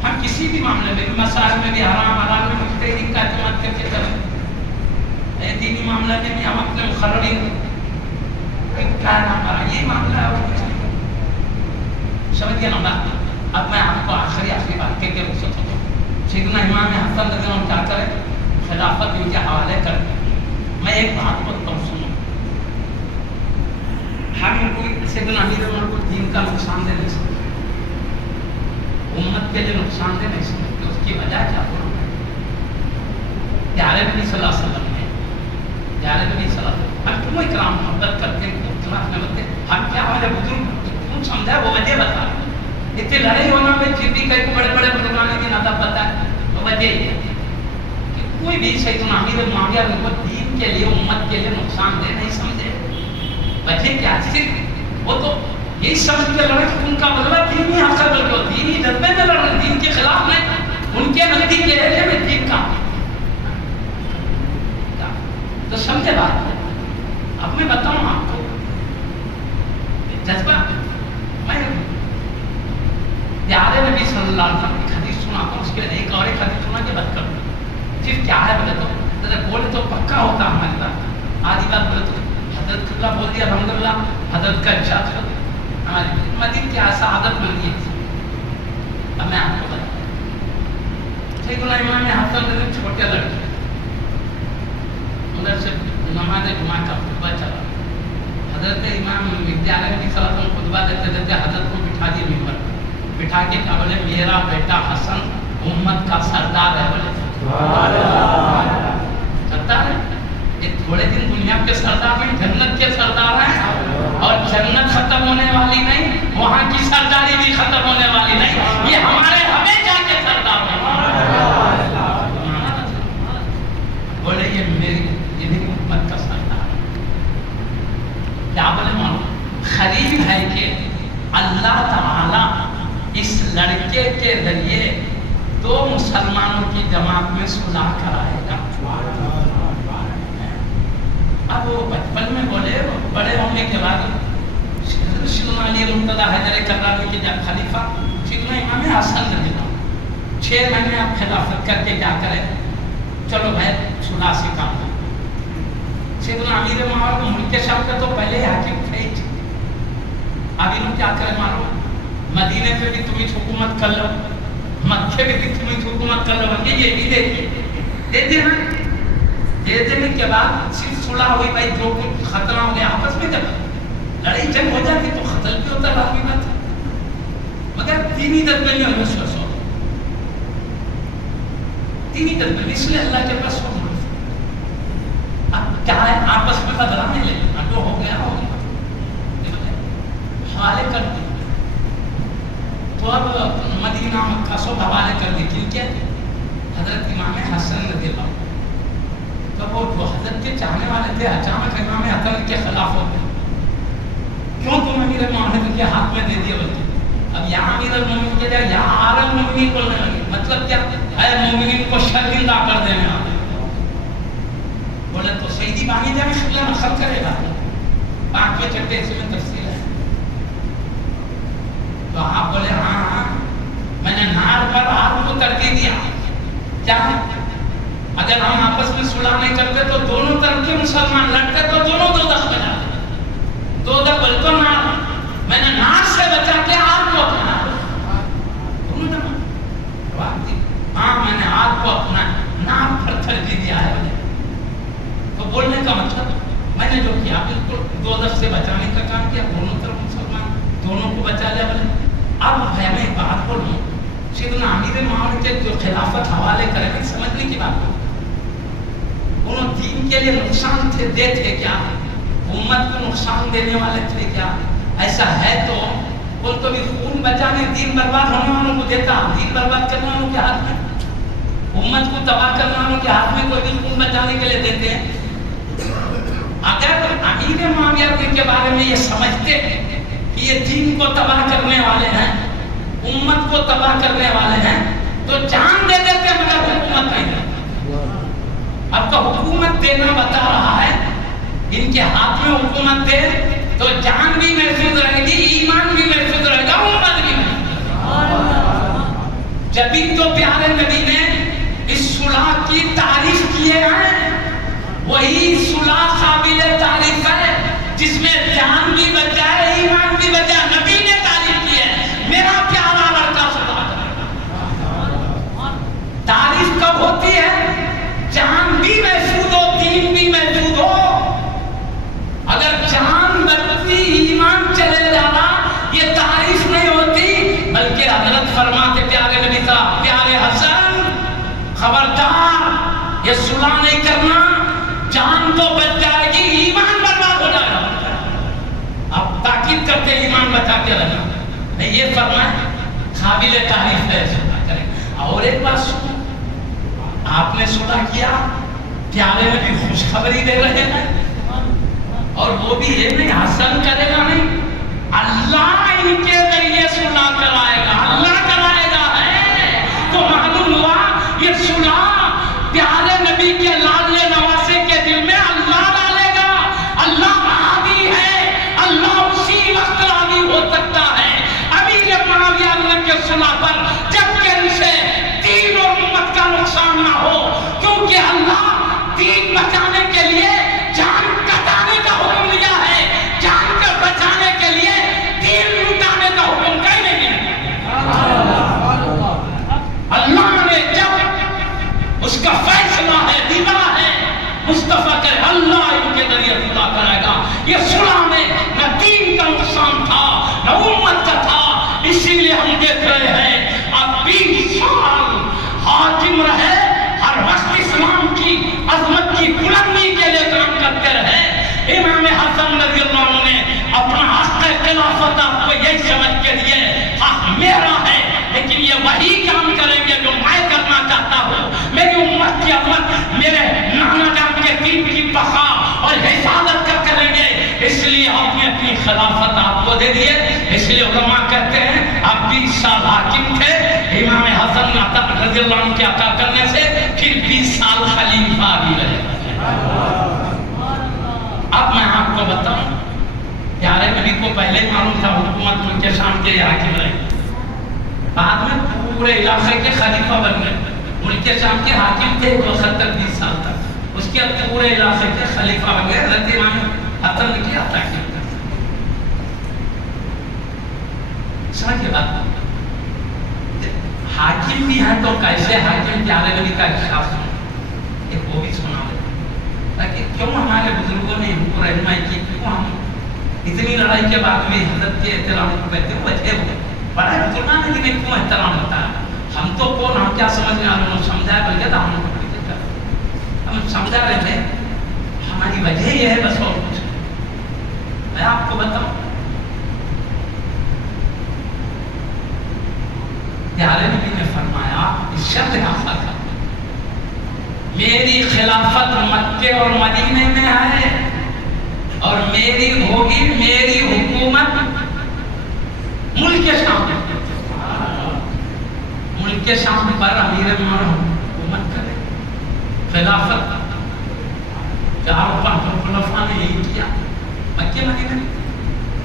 ہم کسی بھی معاملے میں مسائل میں بھی حرام حلال میں مجتہدین کا اعتماد کر کے چلیں، دینی معاملہ میں بھی ہم اپنے مقررین کیا نام رہا، یہ معاملہ ہے، سمجھئے نا۔ اب میں آپ کو آخری بات کے رخصت ہوتا ہوں، سیدنا امام حسن رضی اللہ عنہ چاہتا ہے خلافت ان کے حوالے کر، میں ایک بات بولتا ہوں سنو، ہم کوئی سیدنا امیر عمر کو دین کا نقصان دے نہیں سکتے، امت کے لیے نقصان دے نہیں سکتے، اس کی وجہ کیا بولوں؟ پیارے نبی صلی اللہ علیہ وسلم نے، پیارے نبی صلی اللہ علیہ وسلم ہم کیوں اکرام محبت کرتے ہیں، ہم کیا ہمارے بزرگ تم سمجھا وہ وجہ بتا، اتنے لڑائی ہونا میں پھر بھی کئی بڑے بڑے بزرگان کی ادب پتہ ہے، تو وجہ یہ ہے کہ کوئی بھی سیدنا امیر معاویہ کو دین کے لیے امت کے لیے نقصان دہ نہیں سمجھے. وجہ کیا صرف وہ تو یہی سمجھ کے لڑے کہ ان کا مطلب دینی حاصل بلکہ دینی جذبے میں لڑ رہے، دین کے خلاف نہیں، ان کے نزدیک یہ ہے کہ دین کا تو سمجھے بات. اب میں بتاؤں آپ کو جذبہ، میں پیارے نبی صلی اللہ علیہ وسلم کی حدیث سناتا ہوں، اس کے ایک اور ایک حدیث سنا کے بات کروں. صرف کیا ہے بولے تو بولے تو پکا ہوتا ہمارے ساتھ، آدھی بات بولے تو حضرت قبلہ بول دیا الحمدللہ، حضرت کا ارشاد کر ہماری مدین کی ایسا عادت بن گئی. اب میں آپ کو بتاؤں، سیدنا امام حسن نے چھوٹے لڑکے ادھر سے نماز جمعہ کا خطبہ چلا، حضرت امام ودیالیہ کی صلاح میں خطبہ دیتے دیتے حضرت کو بٹھا دیے ممبر، بٹھا کے کہا بولے میرا بیٹا حسن امت کا سردار ہے. بولے سردار ہے، ایک تھوڑے دن دنیا کے سردار ہیں، جنت کے سردار ہیں، اور جنت ختم ہونے والی نہیں، وہاں کی سرداری بھی ختم ہونے والی نہیں، یہ ہمارے ہمیشہ کے سردار ہیں. بولے یہ میری امت کا سردار ہے. کیا بولے معلوم قریب ہے کہ اللہ تعالی اس لڑکے کے ذریعے دو مسلمانوں کی جماعت میں صلح کرائے گا. اب وہ بچپن میں بولے، بڑے ہونے کے بعد سیدنا علی مرتضی حیدر کراری کے جب خلیفہ سیدنا امام حسن رضی اللہ 6 مہینے آپ خلافت کر کے کیا کریں، چلو بھائی صلح سے کام کریں. سیدنا امیر معاویہ کو ملک شام کے تو پہلے ہی حاکم تھے ہی. اب انہوں کیا کریں معلوم، مدینے پہ بھی تم حکومت کر لو، مکے میں بھی تم حکومت کر لو، یہ بھی دے دینا. دے دینے کے بعد صرف صلح ہوئی، بھائی جو کچھ خطرہ ہو گیا آپس میں، جب لڑائی جنگ ہو جاتی تو قتل بھی ہوتا لازمی بات ہے، مگر دینی جذبے میں وسوسہ ہو، دینی جذبے میں، اس لیے اللہ کے پاس ہو. اب کیا ہے آپس میں بدلانے لگے، جو ہو گیا ہو گیا، حوالے کر دی. تو اب مدینہ مکہ سب حوالے کر دی. کیوں کیا حضرت امام حسن رضی اللہ، تو وہ جو حضرت کے چاہنے والے تھے اچانک امام حسن کے خلاف ہو گئے. کیوں تم امیر المومنین کے ہاتھ میں دے دیا؟ بلکہ اب یہاں امیر المومنین کے جگہ یہاں آل المومنین بولنے لگے. مطلب کیا، اے مومنین کو شرمندہ کر دینے والے. بولے تو سیدی بانی جب شکل نقل کرے گا، 5ویں چٹے اس میں تفصیل ہے. تو آپ بولے ہاں میں نے نار پر آپ کو ترجیح دیا. کیا اگر ہم آپس میں صلح نہیں کرتے تو دونوں طرف کے مسلمان لڑتے تو دونوں دوزخ میں جاتے. دوزخ بول تو نار، میں نے نار سے بچا کے آگ کو اپنا دونوں جمع. ہاں میں نے آگ کو اپنا نار پر ترجیح دیا ہے. تو بولنے کا مطلب میں نے جو کیا بالکل دوزخ سے بچانے کا کام کیا، دونوں طرف مسلمان دونوں کو بچا لیا. بولے اب میں ایک بات بولوں، سیدنا امیر معاویہ کے جو خلافت حوالے کرے گا سمجھنے کی بات ہے، انہوں دین کے لیے نقصان دے تھے کیا، امت کو نقصان دینے والے تھے کیا؟ ایسا ہے تو وہ تو بھی خون بچانے، دین برباد ہونے والوں کو دیتا، دین برباد کرنے والوں کے ہاتھ میں، امت کو تباہ کرنے والوں کے ہاتھ میں کوئی بھی خون بچانے کے لیے دیتے ہیں. اگر امیر معاویہ کے بارے میں یہ سمجھتے کہ یہ دین کو تباہ کرنے والے ہیں، امت کو تباہ کرنے والے ہیں، تو جان دے دیتے مگر حکومت نہیں دیتے. اب تو حکومت دینا بتا رہا ہے، ان کے ہاتھ میں حکومت دے تو جان بھی محفوظ رہے گی، ایمان بھی محفوظ رہے گا، امت بھی محفوظ. جبھی تو پیارے نبی نے اس صلح کی تعریف کیے ہیں، وہی صلح قابل تعریف ہے جس میں جان بھی بچائے، ایمان بھی بچائے. نبی نے تعریف کی ہے، میرا پیارا لڑکا صلح کرے. تعریف کب ہوتی ہے؟ جان بھی محفوظ ہو، دین بھی محفوظ ہو. اگر جان بچتی، ایمان چلے جانا، یہ تعریف نہیں ہوتی. بلکہ حضرت فرماتے پیارے نبی صاحب، پیارے حسن خبردار، یہ صلح نہیں کرنا، جان تو بچ جائے گی، ایمان حقیقت ایمان بتا کے رہنا. نہیں یہ فرمایا قابل تعریف ہے صلح کریں. اور ایک بات سنو, آپ نے صلح کیا, پیارے نبی خوشخبری دے رہے ہیں, اور وہ بھی یہ نہیں حسن کرے گا نہیں, اللہ ان کے ذریعے صلح کرائے گا, اللہ کرائے گا ہے. تو معلوم ہوا یہ صلح پیارے نبی کے لاڈلے نواسے کے دل میں اللہ ڈالے گا. اللہ راضی ہے, اللہ اسی وقت راضی ہو سکتا ہے امیر معاویہ اللہ کے صلح پر, جب کہ ان سے دین اور امت کا نقصان نہ ہو, کیونکہ اللہ دین بچانے کے لیے جان کٹانے کا حکم دیا ہے, جان کو بچانے کے لیے دین لٹانے کا حکم کہیں نہیں دیا. اللہ نے جب اس کا فیصلہ ہے, دینا ہے مصطفیٰ کے, اللہ ان کے ذریعے صلح کرے گا. یہ صلح میں نہ دین کا نقصان تھا نہ امت کا تھا. اسی لیے ہم دیکھ رہے ہیں اب 20 سال حاکم رہے, ہر وقت اسلام کی عظمت کی بلندی کے لیے کام کرتے رہے. امام حسن رضی اللہ عنہ نے اپنا حق خلافت آپ کو یہی سمجھ کے دیے, حق میرا ہے, لیکن یہ وہی کام کریں گے جو میں کرنا چاہتا ہوں. میری امت کی عظمت میرے نانا جان کے دین کی بقا اور حفاظت کا کریں گے. اس لیے آپ نے اپنی خلافت آپ کو دے دیے. اس لیے علماء کہتے ہیں آپ 20 سال حاکم تھے امام حسن رضی اللہ عنہ کے عطا کرنے سے, پھر 20 سال خلیفہ بھی رہے. اب میں آپ کو بتاؤں, پیارے نبی کو پہلے ہی معلوم تھا حکومت ملک شام کے حاکم رہے, بعد میں پورے علاقے کے خلیفہ بن گئے. ملک شام کے حاکم تھے 20 سال تک, اس کے پورے علاقے کے خلیفہ بن گئے. حضرت امام حسن نے کیا عطا کیا. سمجھے بات, حاکم بھی ہے تو کیسے حاکم پیارے نبی کا ارشاد سنو, ایک وہ بھی سنا دے تاکہ کیوں ہمارے بزرگوں نے ان کو رہنمائی کی, کیوں ہم اتنی لڑائی کے بعد بھی حضرت کے احترام کو کہتے ہیں. وجہ وہ بڑا بزرگان ہے لیکن کیوں احترام ہوتا ہے. ہم تو کون, ہم کیا سمجھنے والے, ہم سمجھائے بلکہ تو ہم سمجھا رہے تھے, ہماری وجہ یہ ہے بس, اور کچھ. میں آپ کو بتاؤں پیارے نبی نے فرمایا اس شرط حاصل کر, میری خلافت مکے اور مدینے میں ہے اور میری ہوگی میری حکومت ملک شام, ملک شام پر امیر حکومت کرے. خلافت چاروں پانچوں خلفاء نے یہی کیا مکے مدینے میں,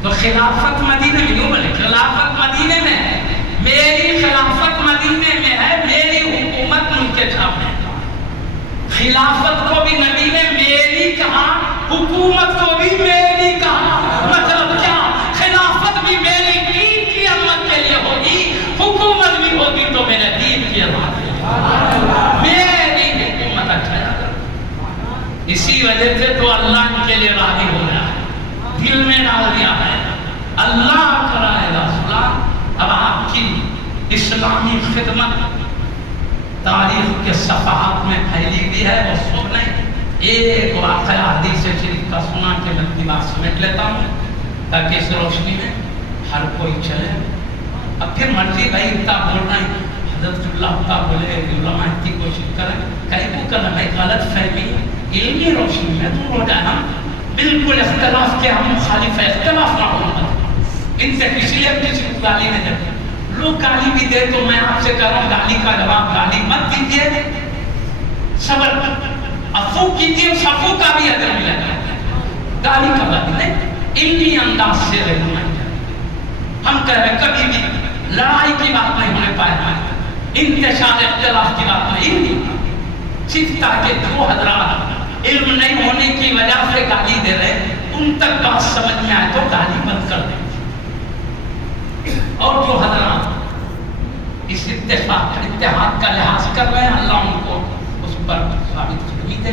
تو خلافت مدینے میں کیوں بولے, خلافت مدینے میں ہے, میری خلافت مدینے میں ہے, میری حکومت ملک شام میں. خلافت کو بھی نبی نے میری کہا, حکومت کو بھی میری کہا. مطلب کیا, خلافت بھی میری دین کی عظمت کے لیے ہوگی, حکومت بھی ہوگی تو میرے دین کی عظمت کے لیے, میری حکومت. اچھا, اسی وجہ سے تو اللہ ان کے لیے راضی ہو رہا ہے, دل میں ڈال دیا ہے, اللہ کرائے گا صلح. اب آپ کی اسلامی خدمت تاریخ کے صفحات میں پھیلی بھی ہے, وہ سن لیں. ایک واقعہ حدیث شریف کا سنا کے میں اپنی بات سمیٹ لیتا ہوں تاکہ اس روشنی میں ہر کوئی چلے. اب پھر مرضی بھائی اتنا بول رہے ہیں, حضرت اللہ اتنا بولے, علماء اتنی کوشش کریں, کہیں کو کرنا ہے غلط فہمی علمی روشنی میں دور ہو جائے. ہم بالکل اختلاف کے ہم مخالف ہے, اختلاف نہ ہو, ان سے کسی لیے کسی کو گالی نہ دے. لوگ گالی بھی دے تو میں آپ سے کہہ رہا ہوں گالی کا جواب گالی مت دیجیے, صبر عفو کیجیے, صفو کا بھی اجر ملے گا. گالی کا بات نہیں, علمی انداز سے رہنا. ہم کہہ رہے کبھی بھی لڑائی کی بات نہیں ہونے پائے, انتشار اختلاف کی بات نہیں, صرف تاکہ جو حضرات علم نہیں ہونے کی وجہ سے گالی دے رہے ان تک بات سمجھ میں آئے تو گالی بند کر دیں. اور جو حضرات اس اتحاد کا لحاظ کر رہے ہیں, اللہ ان کو اس پر ثابت قدمی دے.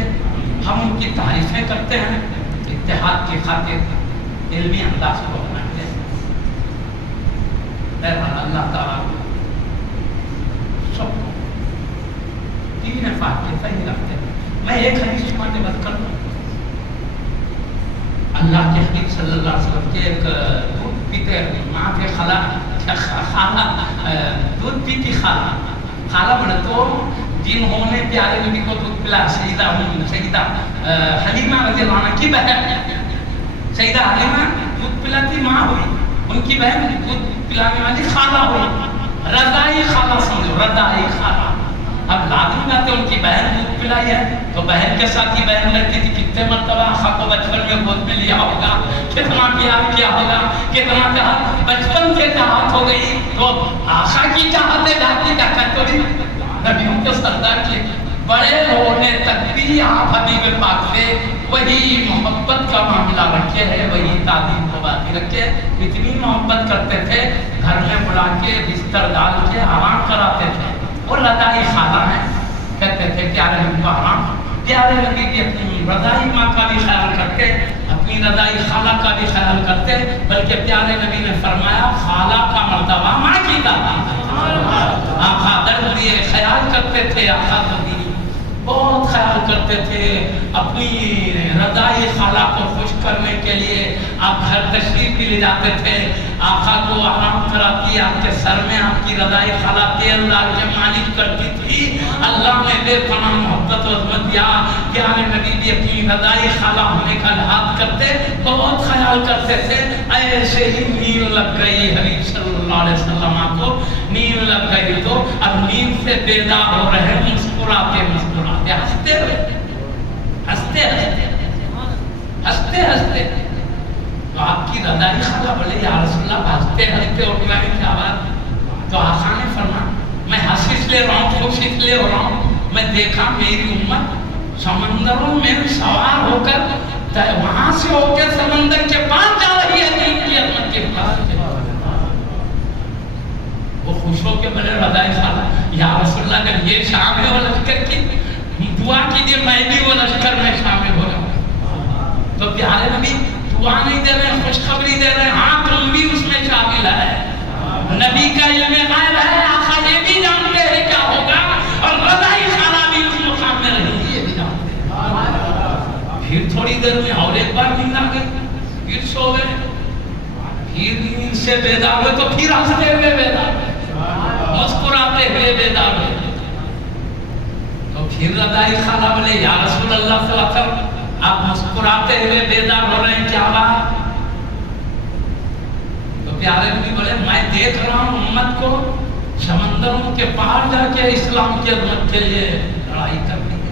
ہم ان کی تعریفیں کرتے ہیں, اتحاد کی خاطر علمی انداز کو اپناتے ہیں. اللہ تعالیٰ سب کو دین پاک کے صحیح رکھتے ہیں. میں ایک حدیث سنانے بات کر دوں. اللہ کے حبیب صلی اللہ علیہ وسلم کے ایک پیتے ماں کے خالہ دودھ پیتی خالہ بڑا تو جنہوں نے پیارے نبی کو دودھ پلا سیدہ حلیمہ رضی اللہ عنہ کی بہن، سیدہ حلیمہ دودھ پلاتی ماں ہوئی، ان کی بہن دودھ پلانے والی خالہ ہوئی، رضائی خالہ سمجھو، رضائی خالہ۔ اب لازمی بات ہے ان کی بہن دودھ پلائی ہے تو بہن کے ساتھ ہی بہن رہتی تھی، کتنے مرتبہ آقا کو بچپن میں گود میں لیا ہوگا، کتنا پیار کیا ہوگا، کتنا پیار، بچپن سے چاہت ہو گئی تو آقا کی چاہت ہے جاتی جاتا توڑی نبیوں کے سردار کی بڑے ہونے تک بھی آپ حبیب پاک سے وہی محبت کا معاملہ رکھے ہیں، وہی تعلیم کو باقی رکھے، اتنی محبت کرتے تھے گھر میں بلا کے بستر ڈال کے آرام کراتے تھے، اور رضائی خالہ ہیں، کہتے تھے پیارے نبی کو آرام، پیارے نبی بھی اپنی رضائی ماں کا بھی خیال کرتے، اپنی رضائی خالہ کا بھی خیال کرتے، بلکہ پیارے نبی نے فرمایا خالہ کا مرتبہ ماں کی طرح، آقا درد دیے خیال کرتے تھے، آقا نبی بہت خیال کرتے تھے، اپنی رضائی خالہ کو خوش کرنے کے لیے آپ گھر تشریف بھی لے جاتے تھے، آقا کو آرام کراتی، آپ کے سر میں آپ کی رضائی خالہ تیل ڈال کے مالش کرتی تھی، اللہ نے بے پناہ محبت و عظمت دیا، پیارے نبی بھی اپنی رضائی خالہ ہونے کا لحاظ کرتے، بہت خیال کرتے تھے، ایسے ہی نیند لگ گئی حبیب صلی اللہ علیہ وسلم کو، نیند لگ گئی تو اب نیند سے بیدار ہو رہے، مسکراتے مسکراتے ہنستے ہوئے، ہنستے تو آپ کی رضائی خالہ بولے یا رسول اللہ ہنستے ہنستے اٹھ گئے کیا بات؟ تو آقا نے فرمایا میں ہنس اس لیے رہا ہوں، خوش اس لیے ہو رہا ہوں، میں دیکھا میری امت سمندروں میں سوار ہو کر وہاں سے ہو کے سمندر کے پاس جا رہی ہے، دین کی عظمت کے پاس، وہ خوش ہو کے بولے رضائی خالہ یا رسول اللہ اگر یہ شام ہے وہ لشکر کی دعا کیجئے میں بھی وہ لشکر میں شامل ہو جاؤں، تو پیارے نبی دعا نہیں دے رہے، خوشخبری دے رہے، ہاں تم بھی اس میں شامل ہے، نبی کا علم غیب ہے، آقا یہ بھی جانتے ہیں کیا ہوگا، اور رضائی خالہ بھی اس مقام میں رہی، یہ بھی جانتے ہیں۔ پھر تھوڑی دیر میں اور ایک بار نیند آ گئی، پھر سو گئے، پھر نیند سے بیدار ہوئے تو پھر ہنستے ہوئے بیدار ہوئے، مسکراتے ہوئے بیدار ہوئے، تو پھر رضائی خالہ بولے یا رسول اللہ صلی اللہ علیہ وسلم آپ مسکراتے ہوئے بیدار ہو رہے ہیں کیا بات؟ تو پیارے نبی بولے میں دیکھ رہا ہوں امت کو سمندروں کے پار جا کے اسلام کی عظمت کے لیے لڑائی کرنی ہے،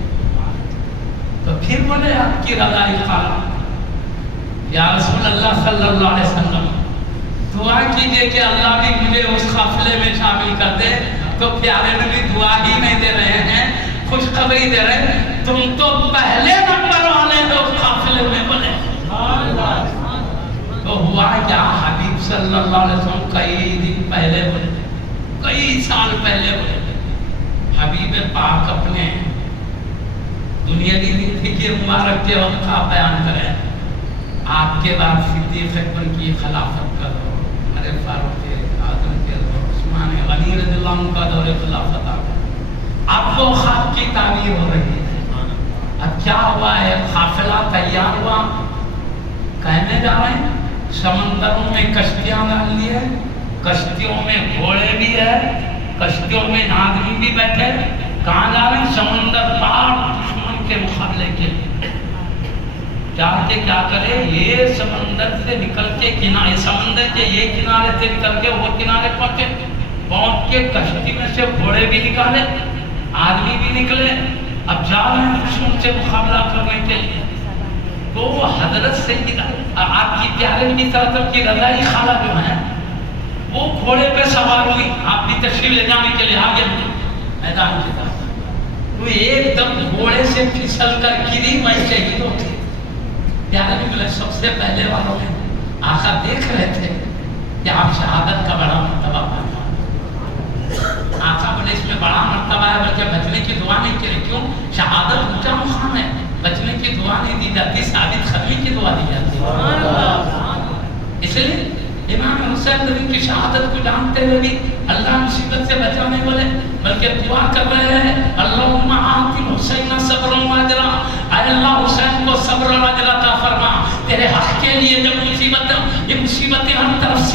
تو پھر بولے آپ کی رضائی خالہ یا رسول اللہ صلی اللہ علیہ وسلم دعا کیجئے کہ اللہ بھی مجھے اس قافلے میں شامل کر دے، تو پیارے نبی دعا ہی نہیں دے رہے ہیں، خوشخبری دے رہے ہیں، تم تو پہلے نمبر والے دو قافلے میں بنے، تو ہوا کیا حبیب صلی اللہ علیہ وسلم کئی دن پہلے بنے، کئی سال پہلے بنے، حبیب پاک اپنے دنیاوی زندگی مبارک کے وقت کا بیان کریں، آپ کے بعد صدیق اکبر کی خلافت کا دور، عمر فاروق اعظم کے دور، عثمان غنی رضی اللہ عنہ کا دور خلافت آ گیا، اب وہ خواب کی تعبیر ہو رہی ہے، اب کیا ہوا ہے، قافلہ تیار ہوا، کہنے جا رہے ہیں سمندروں میں کشتیاں ڈال لی ہے، کشتیوں میں گھوڑے بھی ہے، کشتیوں میں آدمی بھی بیٹھے، کہاں جا رہے ہیں سمندر پار دشمن کے مقابلے کے لیے، چاہ کے کیا کرے یہ سمندر سے نکل کے کنارے، سمندر کے یہ کنارے سے نکل کے وہ کنارے پہنچے، پہنچ کے کشتی میں سے گھوڑے بھی نکالے، آدمی بھی نکلے، اب جا رہے ہیں دشمن سے مقابلہ کرنے کے لیے، تو وہ حضرت سیدہ آپ کی پیارے نبی صلی اللہ علیہ وسلم کی رضائی خالہ جو ہیں وہ گھوڑے پہ سوار ہوئی، آپ بھی تشریف لے جانے کے لیے آگے میدان کی طرف، تو ایک دم گھوڑے سے پھسل کر گری، میں شہید ہو گئی، پیارے نبی سب سے پہلے والوں میں آقا دیکھ رہے تھے کہ آپ شہادت کا بڑا مرتبہ پایا، آقا بولے اس میں بڑا مرتبہ ہے بلکہ بچنے کی دعا نہیں کرے، کیوں؟ شہادت اونچا مقام ہے، بچنے کی دعا نہیں دی جاتی، ثابت قدمی کی دعا دی جاتی ہے، اس لیے امام حسین نبی کی شہادت کو جانتے ہوئے بھی اللہ مصیبت سے بچانے والے بلکہ دعا کر رہے ہیں اللہم آتی حسین صبر و اجرا، اے اللہ حسین کو صبر و اجر عطا فرما، تیرے حق کے لیے جب یہ مصیبتیں ہر طرف سے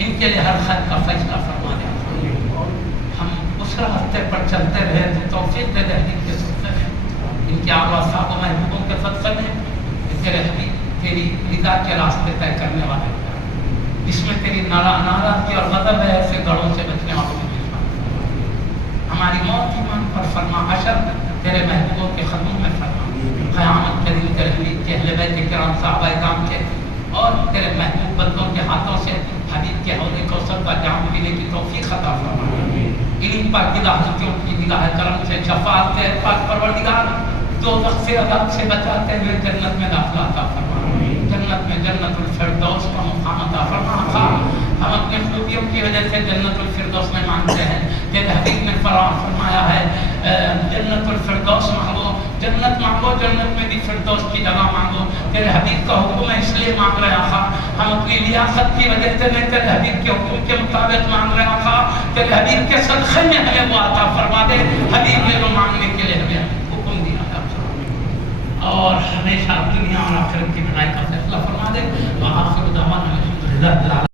ان کے لیے ہر خیر کا فیصلہ فرما دے. ہم اس راستے پر چلتے رہے تو توفیق دے دے حبیب کے صدقے میں، ان کے آبا صاحب و محبوبوں کے صدقے میں تیرے حبیب تیری رضا کے راستے طے کرنے والے جس میں تیری ناراضگی اور غضب ہے ایسے گڑھوں سے بچنے والوں میں ہماری موت ایمان پر فرما، حشر تیرے محبوبوں کے خدموں میں فرما، قیامت کے دن تیرے حبیب کے اہل بیت کرام صحابہ کرام کے اور تیرے محبوب بندوں کے ہاتھوں سے حبیب کے حوض کوثر کا جام پینے کی توفیق عطا فرما. انہیں پاکیزہ ہستیوں کی نگاہ کرم سے شفاعت سے پاک پروردگار دوزخ سے عذاب سے بچاتے ہوئے جنت میں داخلہ عطا فرما. جنت میں جنت الفردوس کا مقام عطا فرما. ہم اپنے خوبیوں کی وجہ سے جنت الفردوس میں مانگتے ہیں. تیرے حبیب نے فرمایا ہے جنت الفردوس مانگو، جنت مانگو، جنت میں بھی فردوس کی جگہ مانگو. تیرے حبیب کا حکم ہے اس لیے مانگ رہے آقا. ہم اپنی لیاقت کی وجہ سے نہیں، تیرے حبیب کے حکم کے مطابق مانگ رہے آقا. تیرے حبیب کے صدقے میں ہمیں وہ عطا فرما دے. حبیب نے وہ مانگنے کے لیے ہمیں حکم دیا اور ہمیشہ دنیا اور آخرت کی بھلائی کا فیصلہ فرما دے. وآخر دعوانا الحمدللہ.